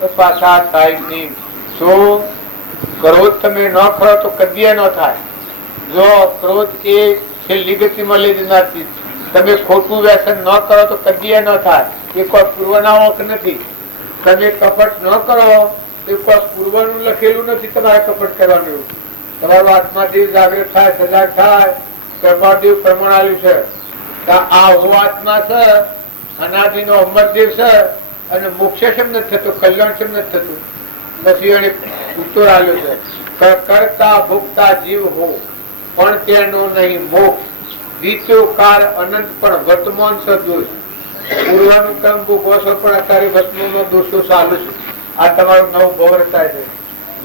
તો પાછા થાય નહીં. શું ક્રોધ તમે ન કરો તો કદીએ ન થાય. જો ક્રોધ એ છેલ્લી ગતિમાં લઈ જનારથી તમે ખોટું વ્યસન ન કરો તો કદીએ ન થાય. એ કોઈ પૂર્વના વોક નથી. તમે કપટ ન કરો એ કોઈ પૂર્વનું લખેલું નથી તમારે કપટ કરવાનું. તમારો આત્માદેવ જાગૃત થાય સજાગ થાય. કર્માદેવ પ્રમાણ આવ્યું છે. આ હું આત્મા છે અનાદિનો અમરદેવ છે અને મોક્ષ શેમ નથી થતો કલ્યાણ શેમ નથી થતું. પછી એને ઉત્તર આવ્યો છે કરતા ભોગતા જીવ હો પણ તેનો નહીં મોક્ષ. દ્વિતીય કાળ અનંત પણ વર્તમાન સદોષ. પૂર્વનું કર્મ ભોગવો છો પણ અત્યારે વર્તમાનનો દોષો ચાલુ છે. આ તમારું નવું ભવર થાય છે.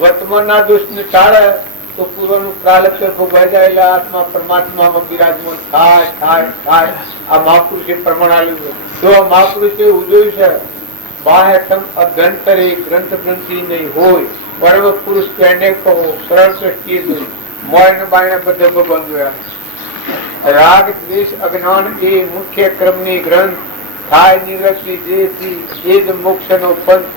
વર્તમાનના દોષને ટાળે તો પૂર્વનું કાલક્ષર ભોગવાઈ જાય આત્મા પરમાત્મામાં બિરાજમાન થાય થાય થાય. આ મહાપુરુષે પ્રમાણ આવ્યું છે. તો મહાપુરુષે ઉજવ્યું છે બાહ્યતમ અભ્યંતરે ગ્રંથ ગ્રંથિ નહીં હોય પરમ પુરુષ તેને કહો સરળ દ્રષ્ટિએ જોઈ મોયને બાયને બધે ભગવાન જોયા. રાગ દ્વેષ અજ્ઞાન એ મુખ્ય ક્રમની ગ્રંથ થાય નિવૃત્તિ જેથી એ જ મોક્ષનો પંથ.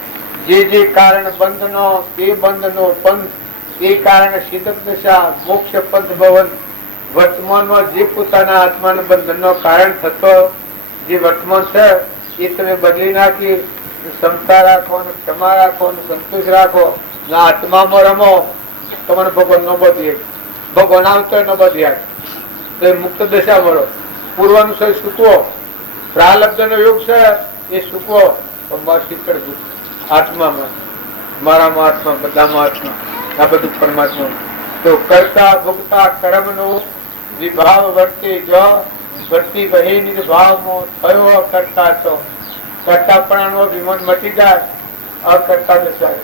જે કારણ બંધનો તે બંધનો પંથ. એ કારણ સિદ્ધ દશા મોક્ષ પંથ ભવન. વર્તમાનમાં જે પોતાના આત્માના બંધનનો કારણ થતો જે વર્તમાન છે એ તમે બદલી નાખી ક્ષમતા રાખો, ક્ષમા રાખો, સંતોષ રાખો, આત્મામાં રમો, તમારે ભગવાન નો બધી ભગવાન આવતો ન બધી તો મુક્ત દશા મળો. પૂર્વાનુસય સૂકવો, પ્રાલબ્ધ નો યોગ છે એ સૂકવો, શીતળ આત્મામાં મારામાં આત્મા બધામાં આત્મા આ બધું પરમાત્મા. તો કરતા ભોગતા કર્મ નો વિભાવ વર્તે જો વર્તી વહી ભાવમાં થયો કરતા છો કરતાપણાનો વિમન મટી જાય અકર્તા દશા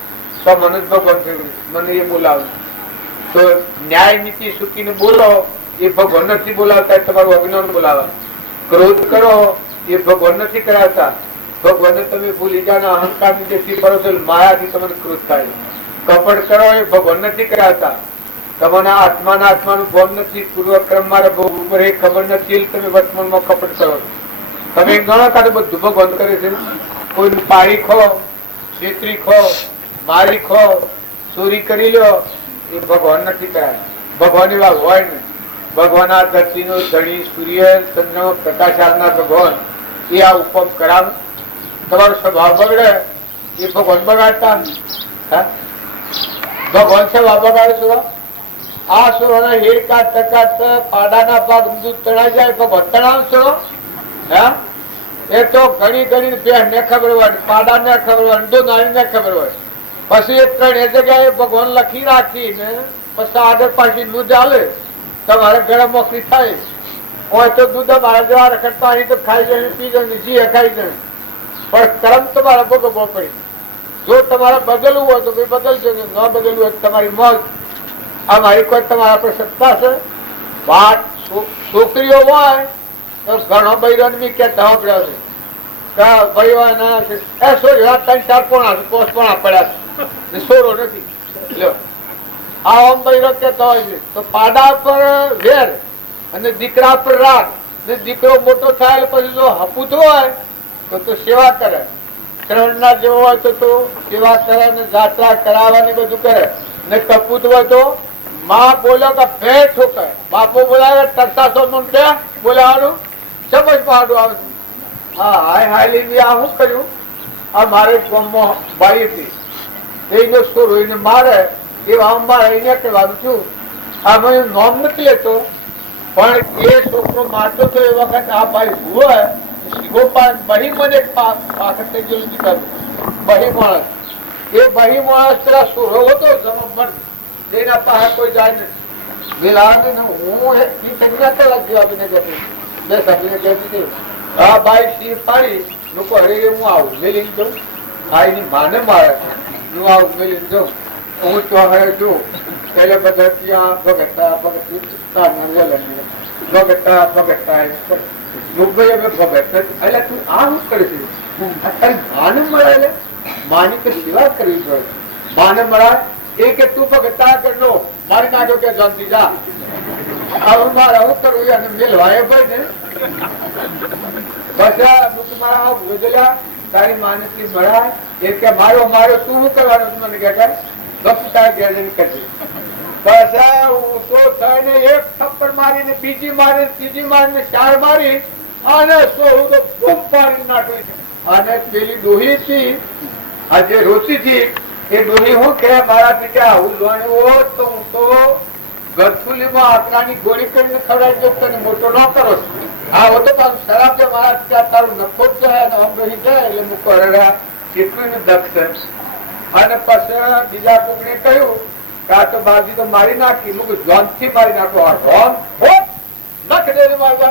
તો મનુષ્ય ભગવાન મને એ બોલાવે તો ન્યાય નીતિ સુખીને બોલો એ ભગવાન નથી બોલાવતા, તમારું અજ્ઞાન બોલાવે. ક્રોધ કરો એ ભગવાન નથી કરાવતા, ભગવાન તમે ભૂલી જાઓ, અહંકાર ની જે ફરો છો માયાથી તમને ક્રોધ થાય. કપટ કરો એ ભગવાન નથી કરાવતા, તમારા આત્માનું ભાન નથી, પૂર્વક્રમ મારે ઉપર એ ખબર નથી, તમે વર્તમાનમાં કપટ કરો. તમે ગણો કાઢો બધું ભગવાન કરે છે. કોઈ પાડી ખો, છેતરી ખો, મારી ખો, ચોરી કરી લો એ ભગવાન નથી કરાવતા. ભગવાન એવા હોય ને, ભગવાન આ ધરતી નો ધણી સૂર્ય ચંદ્ર પ્રકાશ આવનાર ભગવાન એ આ ઉપમ કરાવે. તમારો સ્વભાવ બગડે એ ભગવાન બગાડતા ભગવાન સ્વભાવ બગાડે છો. આ સુરોના હેર કાટ ટકાટ પાડાના ભાગ દૂધ તણાઈ જાય ભગવાન તણાવશો. એ તો ઘણી ઘણી બેન ને ખબર હોય, પાડા ને ખબર હોય, દૂધ નાળી ને ખબર હોય. પછી એ ત્રણ એ જગ્યાએ ભગવાન લખી રાખીને પછી આગળ પાછી દૂધ આવે તમારે ઘરે મોકલી થાય હોય તો દૂધ મારા જેવા રખડતા અહીં તો ખાઈ જાય પી જાય જી ખાઈ જાય. પણ કર્મ તમારા ભોગવવો પડે. જો તમારે બદલવું હોય તો ભાઈ બદલજો, ન બદલવું હોય તમારી મોજ. આ મારી કોઈ તમારા પર સત્તા છે? વાત છોકરીઓ હોય તો ઘણો બૈરો બી કેતા હોપડ્યા છે ભાઈ હોય ના એ સોરી 3-4 પોણા પડ્યા છે, સોરો નથી. આ ઓમ બૈરો કેતા હોય છે તો પાડા પર વેર અને દીકરા પર રાગ ને દીકરો મોટો થાય પછી જો હપુતો હોય તો સેવા કરે, શ્રવણના જેવો હોય તો સેવા કરે ને જાત્રા કરાવવાની બધું કરે. ને કપૂત હોય તો માં બોલો કે ફેર ઠોકે, બાપો બોલાવે તરસાસો નું કે બોલાવાનું સમજ પાડું આવે. હા હાય હાય આ શું કર્યું? આ મારે ગામમાં બાઈ હતી એનો છોરો એને મારે એવા મારે એને કહેવાનું છું. આ મને નોમ નથી લેતો પણ એ છોકરો મારતો તો એ વખત આ ભાઈ હોય બહી મને પાછળ થઈ ગયેલું દીકરું બહી માણસ. એ બહી માણસ પેલા છોરો હતો એના પાસે કોઈ જાય નહીં. હું બે સભ્યને કહેતી હા ભાઈ સિંહ પાડી લોકો હરે હું આવું મેલી જાઉં. હા એની માને મારે હું આવું મેલી જાઉં. હું તો હવે છું પેલે બધા ત્યાં ભગતતા ભગતતા ભગતતા એટલે તું આ શું કરે છે? તારી માને મળે માની તો સેવા કરવી જોઈએ. માને મળાય એ કે તું ભગતતા કરજો મારી નાખ્યો કે જાણતી જા મારે આવું કરવું અને મેલવાય ભાઈ ને બસ તારી માનસી મળાય એ કે મારો મારો તું શું કરવાનું મને કે ભક્ત તારા ઘેર કરજે. બસ તો થઈને એક થપ્પડ મારીને બીજી મારી ત્રીજી મારીને 4 મારી અને સોળું તો ખૂબ મારી નાખ્યું છે. અને પેલી ડોહી હતી આ જે રોતી હતી એ ડોહી હું કે મારા પિતા આવું લોણ્યું હોત તો હું તો ગરથુલીમાં આટલાની ગોળી કરીને ખવડાવી દઉં તને મોટો ન કરો. આ હોતો તારું શરાબ છે મારા પિતા તારું નફો જ જાય અને આમ ડોહી જાય એટલે મૂકો કેટલું દક્ષ. અને પછી બીજા કોકને કહ્યું કે આ તો બાજી તો મારી નાખી મૂકું જોન થી મારી નાખો. આ રોન નખ દે મારવા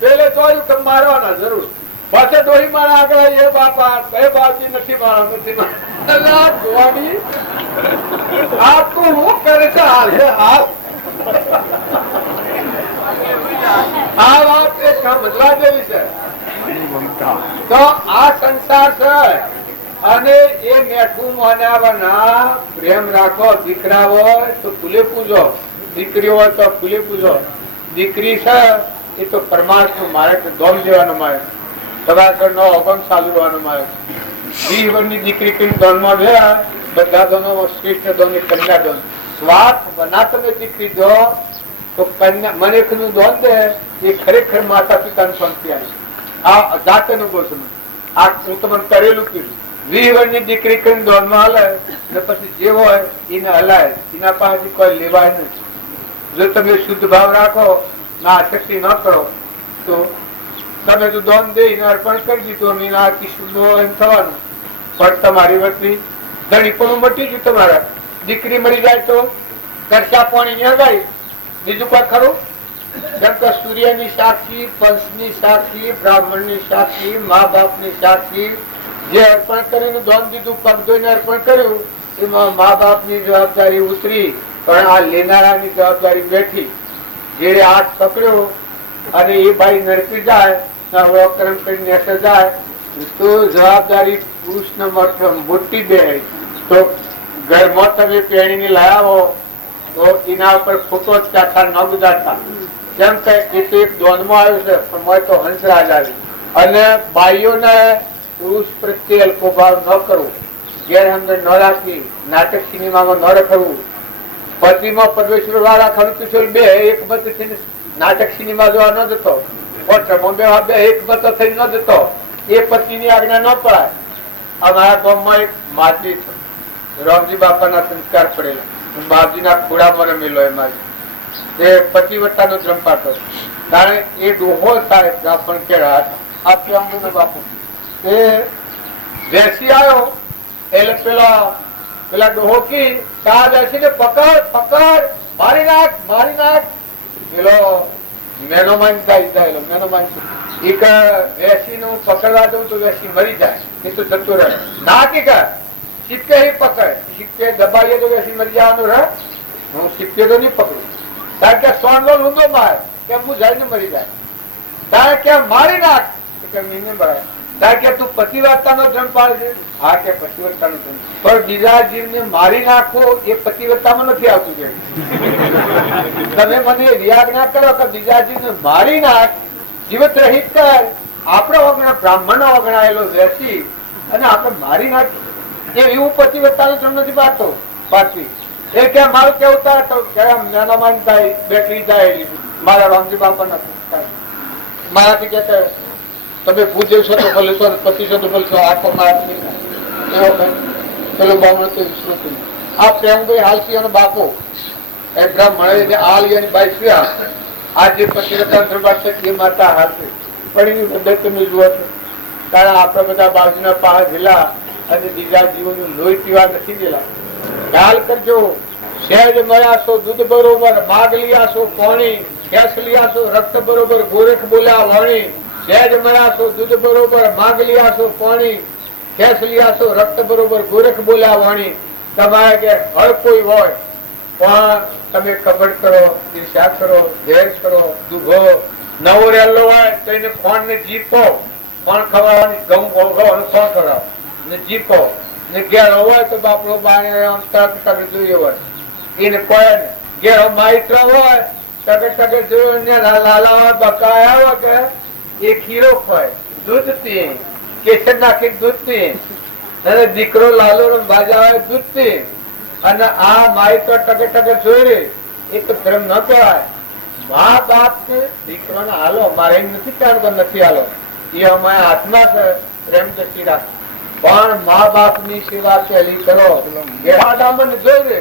પેલે જોયું કે મારવાના જરૂર પાછળ ડોહી મારા આગળ એ બાપા કઈ બાજી નથી મારા નથી જોવાની આ તું શું કરે છે? આ વાત એ સમજવા જેવી છે. તો આ સંસાર છે અને એ મેઠું મનાવવાના પ્રેમ રાખો. દીકરા હોય તો ફૂલે પૂજો, દીકરી હોય તો ફૂલે પૂજો. દીકરી છે એ તો પરમાર્થ મારે દોમ દેવાનો મારે સદાકર નો અગમ ચાલવાનો મારે 20 વર્ષની દીકરી કઈ દોનમાં ગયા બધા દોનો શ્રેષ્ઠ દોન કન્યા દોન સ્વાર્થ બના તમે દીકરી દો તો કન્યા મનેખનું દોન દે એ ખરેખર માતા પિતાની પંક્તિ આવી. આ જાત અનુભવ છે. આ હું તમને કરેલું કીધું. 20 વર્ષની દીકરી કરીને દોનમાં હલે ને પછી જે હોય એને હલાય, એના પાસેથી કોઈ લેવાય નહીં. જો તમે શુદ્ધ ભાવ રાખો ના આસક્તિ ન કરો તો તમે તો દોન દઈને અર્પણ કરી દીધું, એના શુદ્ધ એમ થવાનું. પણ તમારી વસ્તી ધણી પણ મટી ગયું. તમારા દીકરી મરી જાય તો કરશા પાણી હગાય, બીજું કોઈ ખરું? જેમ કે સૂર્યની સાક્ષી, પંચની સાક્ષી, બ્રાહ્મણની સાક્ષી, મા બાપની સાક્ષી, જે અર્પણ કરીને દોન દીધું, પગ ધોઈને અર્પણ કર્યું, એમાં મા બાપની જવાબદારી ઉતરી, પણ આ લેનારાની જવાબદારી બેઠી. જે હાથ પકડ્યો અને એ ભાઈ નરકી જાય, કર્મ કરીને નેસે જાય, તો જવાબદારી પુરુષને મોટી બે. તો ઘરમાં તમે પેણીને લાયા હો તો એના ઉપર ફોટો જ ચાઠા ન ગુજારતા. જેમ કે એ તો એક દોનમાં આવ્યું છે, પણ હોય તો હંસરાજ આવી. અને બાઈઓને પુરુષ પ્રત્યે અલ્પોભાવ ન કરવો, ગેરસમજ ન રાખવી, નાટક સિનેમામાં ન રખડવું, પતિમાં પરમેશ્વર વાળા ખરું બે એક મત થઈને નાટક સિનેમા જોવા ન જતો, બે એક મત થઈ ન જતો, એ પતિની આજ્ઞા ન પડાય. અમારા ગામમાં એક માજી છે, રામજી બાપાના સંસ્કાર પડેલા, બાપજીના ખોડામાં રમેલો. એમાં એ પતિવત્તાનો ધર્મ પાડતો, કારણ એ ડોહો થાય પણ કેળા હતા. બાપુ એ બેસી આવ્યો એટલે પેલા ડોહો કી તા બેસીને પકડ પકડ, મારી નાખ મારી નાખ. પેલો મેનોમાન થાય, મેનોમાન વેસી નું પકડવા દઉં તો વેસી મરી જાય, એ તો જતું રહે. ના કે સિક્કે પકડ, સિક્કે દબાઈએ તો વેસી મરી જવાનું રહે. હું સિક્કે તો નહીં પકડું, કારણ કે સોનલો ઊંધો માર કે હું જઈને મરી જાય. કારણ કે મારી નાખ કે મરાય. કારણ કે તું પતિવ્રતાનો ધર્મ પાડે છે. હા કે પતિવ્રતાનો ધર્મ, પણ બીજા જીવને મારી નાખો એ પતિવ્રતામાં નથી આવતું. છે તમે મને રિયાગ ના કરો કે બીજા જીવને મારી નાખ, જીવત રહિત કર. આપણો વગણા બ્રાહ્મણનો વગણાયેલો બેસી અને આપણે મારી નાખ, એવું પતિવ્રતાનો ધર્મ નથી પાડતો. પાછી એ કે મારું કેવું થાય નાનામાન થાય, બેટરી જાય. મારા રામજી બાપા નથી મારાથી કે તમે પૂજ્ય છો તો ભલે છો, પતિ છો તો ભલે છો. આખો મારાથી પેલો બામણો તો વિષ્ણુ. આ પ્રેમભાઈ હાલસી અને બાપો એ બ્રાહ્મણ આલી અને બાઈસ્યા આ જે પતિવ્રતા છે એ માતા હાલશે. પણ એની હૃદય તમે જુઓ છો, કારણ આપણે બધા બાજુના પહાડ જિલ્લા અને બીજા જીવોનું લોહી પીવા નથી ગયેલા. ખ્યાલ કરજો, સહેજ મળ્યાશો દૂધ બરોબર, માગ લીયાશો પાણી, ખેસ લીયાશો રક્ત બરોબર, ગોરખ બોલ્યા વાણી. સહેજ મળ્યાશો દૂધ બરોબર, માગ લીયાશો પાણી, ખેસ લીયાશો રક્ત બરોબર, ગોરખ બોલ્યા વાણી. તમારે કે હર કોઈ હોય પણ તમે કપટ કરો, ઈર્ષા કરો, ઝેર કરો, દુભો. નવો રહેલો હોય તો એને કોણ ને જીપો, કોણ ખવડાવવાની ઘઉં કોણ ખવડાવ ને જીપો. ને ઘેર હોય તો બાપડો બાણે તરત જોઈએ હોય એને કોઈ ઘેર માઇત્ર હોય ટકે જોયું લાલા બકાયા હોય કે એ ખીરો હોય દૂધ પીએ, કેસર નાખી દૂધ પીએ, અને દીકરો લાલો ભાજા હોય દૂધ પીએ. અને આ માઇત્ર ટકે જોઈ એ તો ધર્મ ન કહેવાય. મા બાપ ને દીકરાને હાલો, મારે એમ નથી કારણ નથી હાલો, એ અમારા હાથમાં છે પ્રેમ દ્રષ્ટિ રાખો. પણ મા બાપ ની સેવા પહેલી કરો. જોઈ રે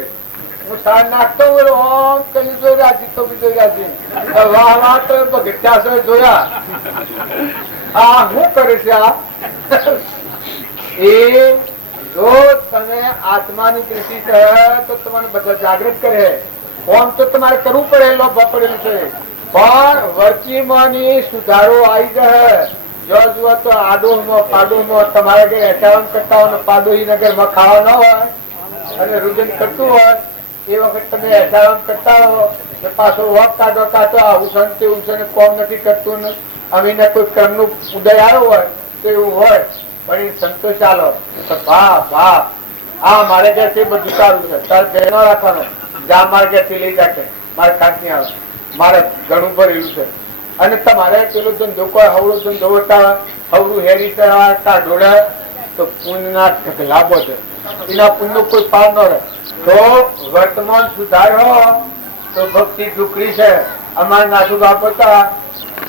હું સાર નાખતો ઓમ કરી જોઈ રહ્યા, જીતો બી જોઈ રહ્યા, વાહ વાહ તો બગીચા જોયા. આ શું કરે છે આ? એ જો તમે આત્માની દ્રષ્ટિ છે તો તમારે બધા જાગૃત કરે. ઓમ તો તમારે કરવું પડે, લોભ પડેલું છે, પણ વર્ચીમાંની સુધારો આવી જાય. જો જુઓ તો આડોમાં પાડોમાં તમારે કઈ એકાવન કરતા હોય પાડો નગરમાં ખાવા ન હોય અને રુજન કરતું હોય એ વખત તમે એકાવન કરતા હો પાછો વોક કાઢો કાઢો આવું છે એવું છે કોમ નથી કરતું ને અમીને કોઈ કર્મનું ઉદય આવ્યો હોય તો એવું હોય. પણ એ સંતોષ ચાલો ભા ભા આ મારે ઘેરથી બધું સારું છે, તારે ઘેર ન રાખવાનો, જા મારે ઘેરથી લઈ જાય, મારે કાંક નહીં આવે, મારે ઘણું ભરેલું છે. અને તમારે પેલો ધંધો કોઈ હવડો ધંધો વટા હવડું હેરી ઢોળે તો પુણ્યના લાભો છે, એના પુણ્ય કોઈ પાર ન રહે. તો વર્તમાન સુધારો તો ભક્તિ દુકડી છે. અમારા નાથુ બાપ હતા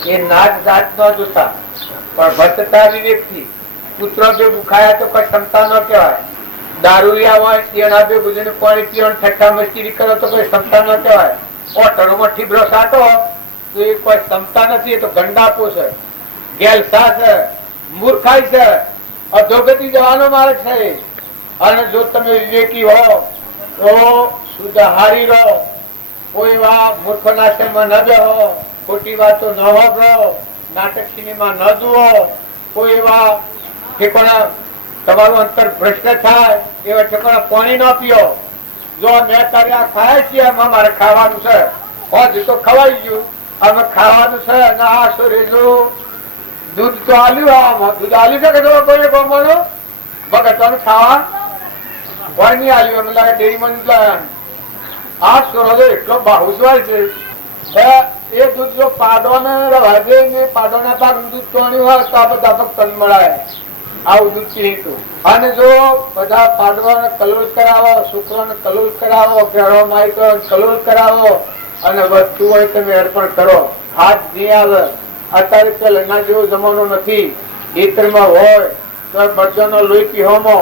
એ નાચ જાત ન જોતા, પણ ભક્તતા વિવેકથી પુત્ર બે ભૂખાયા તો કોઈ ક્ષમતા ન કહેવાય. દારૂરિયા હોય તેના બે ગુજરી પાણી પીવાનું ઠઠ્ઠા મસ્તીરી કરો તો કોઈ ક્ષમતા ન કહેવાય. ઓટરમાં ઠીબરો સાટો તો એ કોઈ ક્ષમતા નથી, એ તો ગંડાપો છે, ગેલસા છે, મૂર્ખાઈ છે, અધોગતિ જવાનો માર્ગ છે. અને જો તમે વિવેકી હો તો શુદ્ધ હારી રહો, કોઈ વા મૂર્ખોના આશ્રમમાં ન બેહો, ખોટી વાતો ન વાપરો, નાટક સિનેમા ન જુઓ, કોઈ વા ઠેકોણા તમારું અંતર ભ્રષ્ટ થાય એવા ઠેકોણા પાણી ન પીઓ. જો મેં તારે આ ખાય છીએ એમાં મારે ખાવાનું છે, હજી તો ખવાઈ ગયું, અમે ખાવાનું છે અને આ શરીર દૂધ તો આલ્યું, દૂધ આલ્યું છે કે કોઈ ગમવાનું ભગત ખાવા કોઈ નહીં આલ્યું, એમ લાગે ડેરીમાં આ સોનો એટલો બાહુસવાય છે. એ દૂધ જો પાડોને રવા દે ને પાડોના ભાગ દૂધ તોડ્યું હોય તો આ બધા ભક્ત મળાય, આવું દૂધ પીતું. અને જો બધા પાડવાને કલોલ કરાવો, શુક્રને કલોલ કરાવો, ઘેરો માયકો કલોલ કરાવો અને વધતું હોય તમે અર્પણ કરો. હાથ નહીં આવે. અત્યારે પહેલા જેવો જમાનો નથી. ખેતરમાં હોય તો બળદોનો લોહી પીહોમો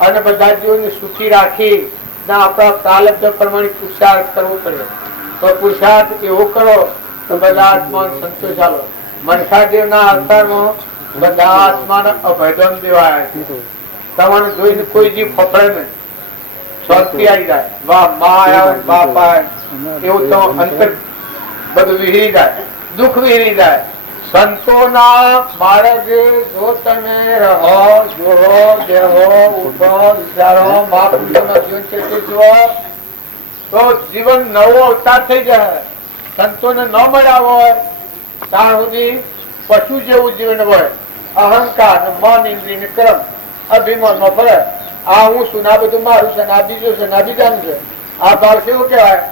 અને બધા જીવોને સુખી રાખી આપણા તાલબ્ધ પ્રમાણે પુરુષાર્થ કરવો પડે. તો પુરુષાર્થ એવો કરો તો બધા આત્મા સંતોષ આલો. મનખાદેવ ના અવતારમાં બધા આત્માને અભયદમ દેવાયા છે. તમારે જોઈને કોઈ જીવ ફફડે નહીં, શાંતિ આવી જાય. વાહ મા આવે બાપ આવે એવું તો અંતર બધું વિહરી જાય, દુઃખ વિહરી જાય. સંતોના માર્ગે જો તમે રહો, જોવો, બેહો, ઉઠો, વિચારો, મહાપુરુષોના જીવન ચરિત્ર જુઓ તો જીવન નવો અવતાર થઈ જાય. સંતોને ન મળ્યા હોય ત્યાં સુધી પશુ જેવું જીવન હોય. અહંકાર, મન, ઇન્દ્રિય, કર્મ, અભિમાન માં ફરે. આ હું છું, આ બધું મારું છે, આ બીજું છે, આ બીજાનું છે. આ ભાવ કેવું કહેવાય?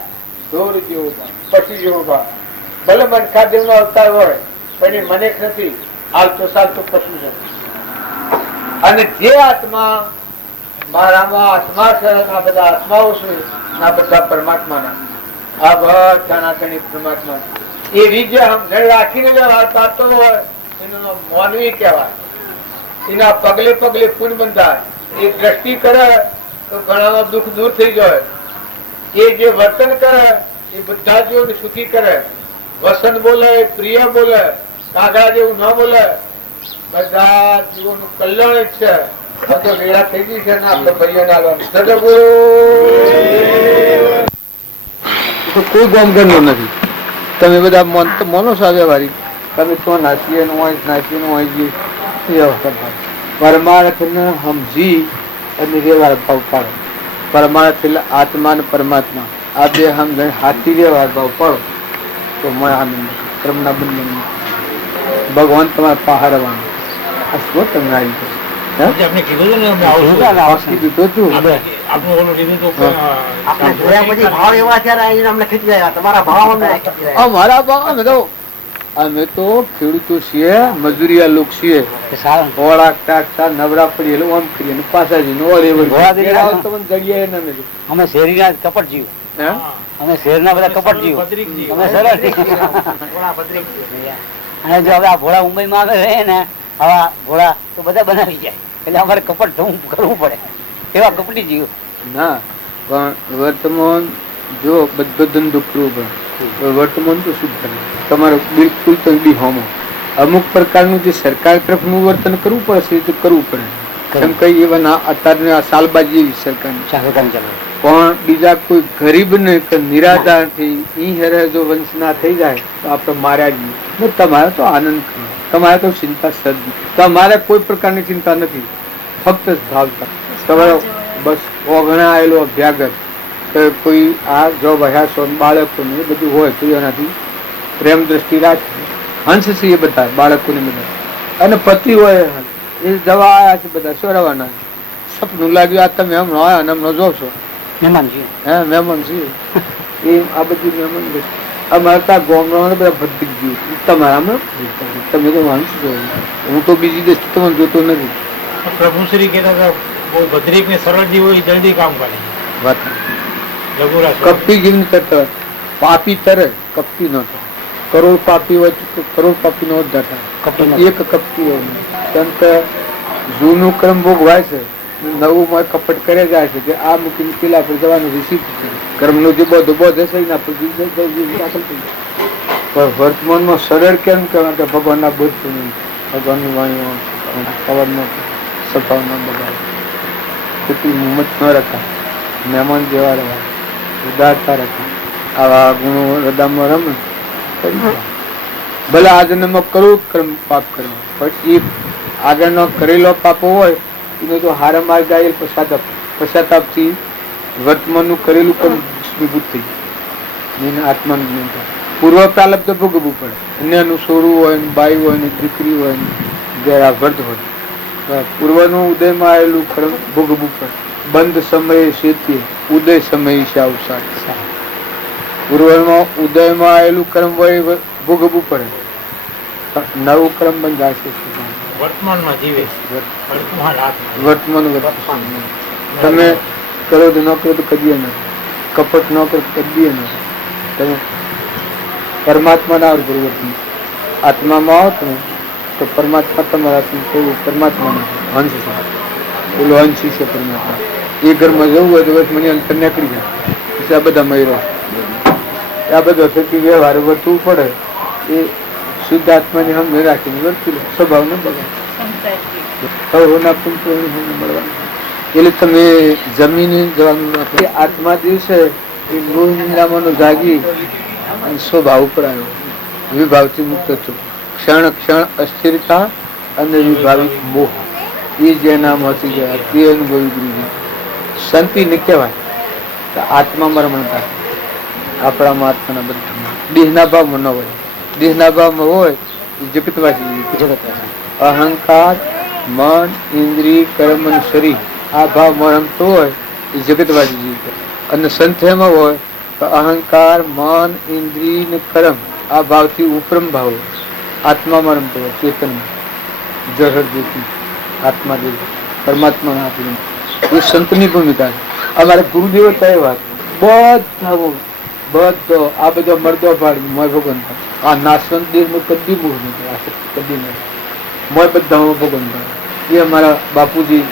ઢોર જેવું ભાવ, પશુ જેવું ભાવ. ભલે મનખાદેવ નો અવતાર હોય પણ મને નથી, હાલતો ચાલતો પશુ છે. અને જે આત્મા મારામાં આત્મા છે, આ બધા આત્માઓ છે, આ બધા પરમાત્માના, આ બધા નાતણી પરમાત્મા એવી જે સમજણ રાખીને વ્યવહાર કરતો હોય એનું માનવી કહેવાય. એના પગલે પગલે પુન બંધાય. એ દ્રષ્ટિ કરે તો ઘણા દુઃખ દૂર થઈ જાય. એ જે વર્તન કરે એ બધા જીવોને સુખી કરે. વસન બોલે, પ્રિય બોલે, કાગડા જેવું ન બોલે, બધા જીવોનું કલ્યાણ જ છે. તો વેળા થઈ ગઈ છે ને આપણે ભાઈઓ ના કોઈ ગોમગર નું નથી. તમે બધા મોનો છો વ્યવહારી, તમે તો નાચીએ નાચીએ પરમાર્થ ને સમજી અને વ્યવહાર ભાવ પાડો. પરમાર્થ એટલે આત્મા ને પરમાત્મા આ બે સમજણ હાથી વ્યવહાર ભાવ પાડો તો મને આનંદ. કર્મના બંને ભગવાન તમારે પહાડવાનું આ શું તમને આવી અમારા ભાવ અમે તો ખેડૂતો છીએ, મજૂરિયા લોક છીએ. નવરા પડીએ આમ કરીએ પાછા જઈએ. અમે શહેરી ના કપટ જીવ, અમે શહેર ના બધા કપટ જીવ, અમે સરળ. અને જો હવે આ ભોળા મુંબઈ માં આવે ને હવા ભોળા તો બધા બનાવી જાય, એટલે અમારે કપટ કરવું પડે. એવા કપટી જીવ ના. પણ વર્તમાન જો બધો ધંધો કરવો પડે. વર્તમાન તો શું કરે તમારે બિલકુલ તો બી હોમો અમુક પ્રકારનું જે સરકાર તરફનું વર્તન કરવું પડશે એ તો કરવું પડે. એમ કઈ એવા અત્યારે આ સાલબાજી એવી સરકારની પણ બીજા કોઈ ગરીબ ને નિરાધાર થી જો વંશ ના થઈ જાય તો આપણે માર્યા જ નહીં. તમારે તો આનંદ કરો, તમારે તો ચિંતા સદ, તમારે કોઈ પ્રકારની ચિંતા નથી, ફક્ત ભાવતા તમારો બસ ઓગણા આવેલો અભ્યાગત કોઈ આ જો વહ્યા બાળકો ને બધું હોય તો એનાથી પ્રેમ દ્રષ્ટિ રાખે. હંસ છે એ બધા બાળકોને બધા, અને પતિ હોય એ જવા આવ્યા છે બધા શું રવાના. સપનું લાગ્યું આ તમે હમણાં આવ્યા અને હમણાં જોશો મહેમાન છીએ એ આ બધી મહેમાન અમારે ત્યાં ગામડા બધા ભટકી ગયું. તમારામાં તમે તો માનું છો, હું તો બીજી દ્રષ્ટિ તમને જોતો નથી. પ્રભુ શ્રી કહેતા ભદ્રિક ને સરળ જીવો જલ્દી કામ કરે. કપટી જીવન કરતા પાપી તરે કપટી ન થાય. કરોડ પાપી હોય તો કરોડ પાપી નો ઉદ્ધાર થાય. એક કપટી હોય નહીં. કેમ કે જૂનું કર્મ ભોગવાય છે, નવું માં કપટ કરે જાય છે કે આ મૂકીને પેલા પર જવાનું રિસીવ છે. કર્મનું જે બધું બોધ હશે એના પર દાખલ થઈ જાય. પણ વર્તમાનમાં સરળ કેમ કહેવાય કે ભગવાનના બોધ ભગવાનની વાણીઓ સવારનો સ્વભાવ ન બગાડે, ખોટી હિંમત ન રખાય, મહેમાન જેવા રહ્યા, ઉદારતા રખાય, આવા ગુણો હૃદયમાં રમે ભલે આ જન્મમાં કરોડ કર્મ પાપ કર્યો પણ એ આગળનો કરેલો પાપો હોય એને તો હારામાં જાય પશ્ચાતાપથી વર્તમાનનું કરેલું કર્મ સ્વીભૂત થઈ જાય એને આત્માનું જ્ઞાન થાય. પૂર્વ પ્રાલબ્ધ તો ભોગવવું પડે. અન્યનું સોરું હોય ને બાઈ હોય ને દીકરી હોય ને જરા વર્ધ હોય, પૂર્વનું ઉદયમાં આવેલું કર્મ ભોગવવું પડે. બંધ સમયે શેતીએ ઉદય સમયે અવસાદ. પૂર્વમાં ઉદયમાં આવેલું કર્મ હોય ભોગવવું પડે, નવું કર્મ બંધાશે. વર્તમાનમાં જીવે વર્તમાન તમે કરો તો ન કરો તો કદીએ નથી, કપટ ન કરો તો કદીએ નથી. તમે પરમાત્મા ના પરિવર્તન આત્મામાં આવો તમે તો પરમાત્મા તમારા પરમાત્મા અંશ છે. પેલો અંશી છે પરમાત્મા. એ ઘરમાં જવું હોય તો બસ મને અંતર નીકળી જાય. પછી આ બધા મયરો આ બધો થકી વ્યવહાર વર્તવું પડે. એ શુદ્ધ આત્માની હમ રાખીને વર્તી લે, સ્વભાવ ન બગાડે. એટલે તમે જમીને જવાનું આત્મા દિવસે એ લોહ નિંદામાં જાગી અને સ્વભાવ ઉપર આવ્યો, વિભાવથી મુક્ત થયો. ક્ષણ ક્ષણ અસ્થિરતા અને વિભાવિક મોહ એ જેનામાંથી ગયા તે અનુભવી ગુરુજી. શાંતિ ને કહેવાય તો આત્મામાં રમણતા આપણામાં આત્માના બધામાં દેહના ભાવમાં ન હોય. દેહના ભાવમાં હોય જગતવાસી જગતવાસી. અહંકાર મન ઇન્દ્રિય કર્મ અને શરીર આ ભાવમાં રમતો હોય એ જગતવાસી જીવ. અને સંથેમાં હોય તો અહંકાર મન ઇન્દ્રિય ને કર્મ આ ભાવથી ઉપરમ ભાવ આત્મામાં રમતો હોય. ચેતન જહર જ્યોતિ આત્મા જેવી પરમાત્મા આપી એ સંતની ભૂમિકા છે. અમારે ગુરુદેવ કઈ વાત બધો આ બધો મરદો પાડી મોય ભગવાન આ નાશવંત દેશમાં કદી મોહ નથી, આ શક્તિ કદી નથી. મોય બધા ભગવાન એ અમારા બાપુજી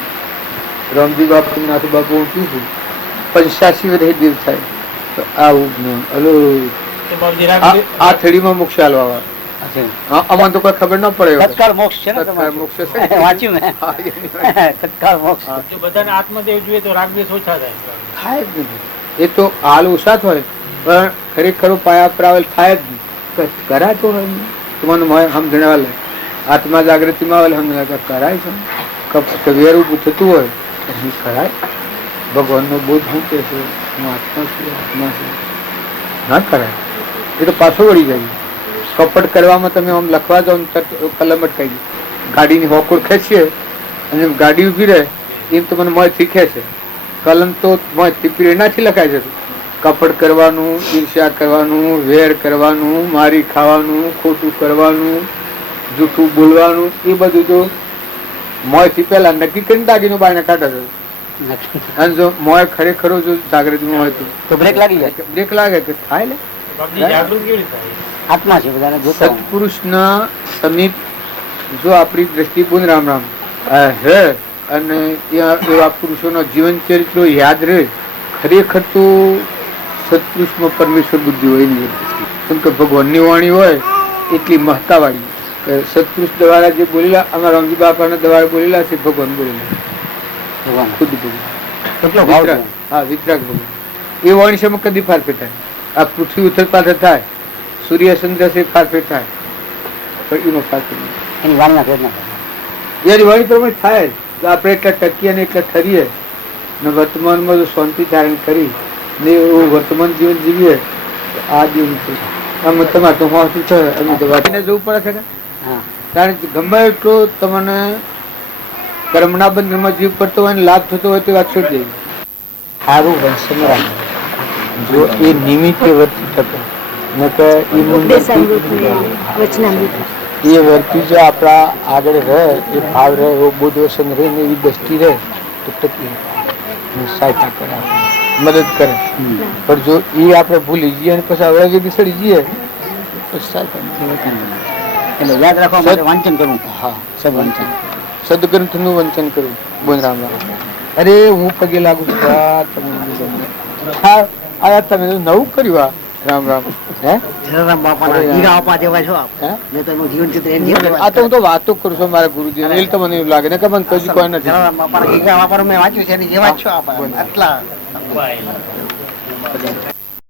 રામજી બાપુ નાથ બાપુ હું શું છું 85 વર્ષ દેવ થાય તો આવું જ્ઞાન હલો આ થડીમાં મોક્ષ હાલવા આમાં તો કોઈ ખબર ન પડે. તત્કાળ મોક્ષ છે ને તત્કાળ મોક્ષ છે. વાંચ્યું મેં તત્કાળ મોક્ષ. જો બધાને આત્મદેવ જોઈએ તો રાગદ્વેષ ઓછા થાય જ નથી. એ તો હાલ ઓછા થાય પણ ખરેખર પાયા પ્રાવેલ થાય જ નહીં. કરાતો હોય તમને સમજણવા લે આત્મા જાગૃતિમાં આવેલ સમજણ કરાય છે. વેર ઉભું થતું હોય એ કરાય. ભગવાનનો બોધ શું કે છે હું આત્મા છું આત્મા છું ના કરાય. એ તો પાછો વળી જાય. કપટ કરવામાં તમે આમ લખવા જાઓ કલમ અટકાઈ જાય. ગાડીની હોકોડ ખેંચીએ અને ગાડી ઉભી રહે એમ તો મને મોય શીખે છે. કલમ તો મોય ટીપી એનાથી લખાય છે. કપટ કરવાનું, ઈર્ષ્યા કરવાનું, વેર કરવાનું, મારી ખાવાનું, ખોટું કરવાનું, જૂઠું બોલવાનું એ બધું તો મોયથી પહેલા નક્કી કરીને દાગીનો બાયને કાઢે છે. અને જો મોય ખરેખર જો જાગૃતિમાં હોય તો બ્રેક લાગી જાય. બ્રેક લાગે કે થાય લે આત્મા છે બધાને જોતો. સત્પુરુષના સમીપ જો આપણી દ્રષ્ટિ બોલ રામ રામ હે અને એવા પુરુષોના જીવન ચરિત્રો યાદ રહે ખરેખર તો સત્પુરુષમાં પરમેશ્વર બુદ્ધિ હોય નહીં. કેમ કે ભગવાનની વાણી હોય એટલી મહત્તાવાળી કે સત્પુરુષ દ્વારા જે બોલેલા અમારા રામજી બાપાના દ્વારા બોલેલા છે ભગવાન બોલેલા ખુદ ભગવાન. હા વિતરાગ ભગવાન એ વાણી છે કદી ફારફેર થાય. આ પૃથ્વી ઉથલ પાથર થાય, સૂર્ય ચંદ્ર છે ફારફેર થાય પણ એનો ફારફેર નહીં. એની વાણીના પ્રયત્ન એની વાણી પ્રમાણે થાય તો આપણે એટલા ટકીએ ને એટલા ઠરીએ ને વર્તમાનમાં જો શાંતિ ધારણ કરી ને એવું વર્તમાન જીવન જીવીએ આ જીવન આમ તમારે તો હોતું છે અમે તો વાંચીને જવું પડે છે કારણ કે ગમે એટલો તમને કર્મના બંધનમાં જીવ પડતો હોય ને લાભ થતો હોય તો વાત છોડી દઈએ. સારું વંશમાં જો એ નિમિત્તે વર્તી શકે ને કે એ વર્તી જો આપણા આગળ રહે એ ભાવ રહે એવો બોધ વસન રહે ને એવી દ્રષ્ટિ રહે તો ટકી સહાયતા કરે. મદદ કરે પણ જો એ આપણે ભૂલી જઈએ અને પછી અવળાજી બિસડી જઈએ પછી સાચું. એટલે યાદ રાખવા માટે વાંચન કરવું. હા સદ વાંચન. સદગ્રંથનું વંચન કરવું. બોલ રામ રામ. અરે હું પગે લાગુ છું આ તમે નવું કર્યું આ રામ રામ. હે જલારામ બાપાના હીરા આપા જેવા છો આપ. મેં તો એનું જીવન ચિત્ર એમ આ તો હું તો વાતો કરું છું મારા ગુરુજી એ તો મને એવું લાગે ને કે મને કદી કોઈ નથી. જલારામ બાપાના હીરા બાપાનું મેં વાંચ્યું છે એની જેવા જ છો આપ. આટલા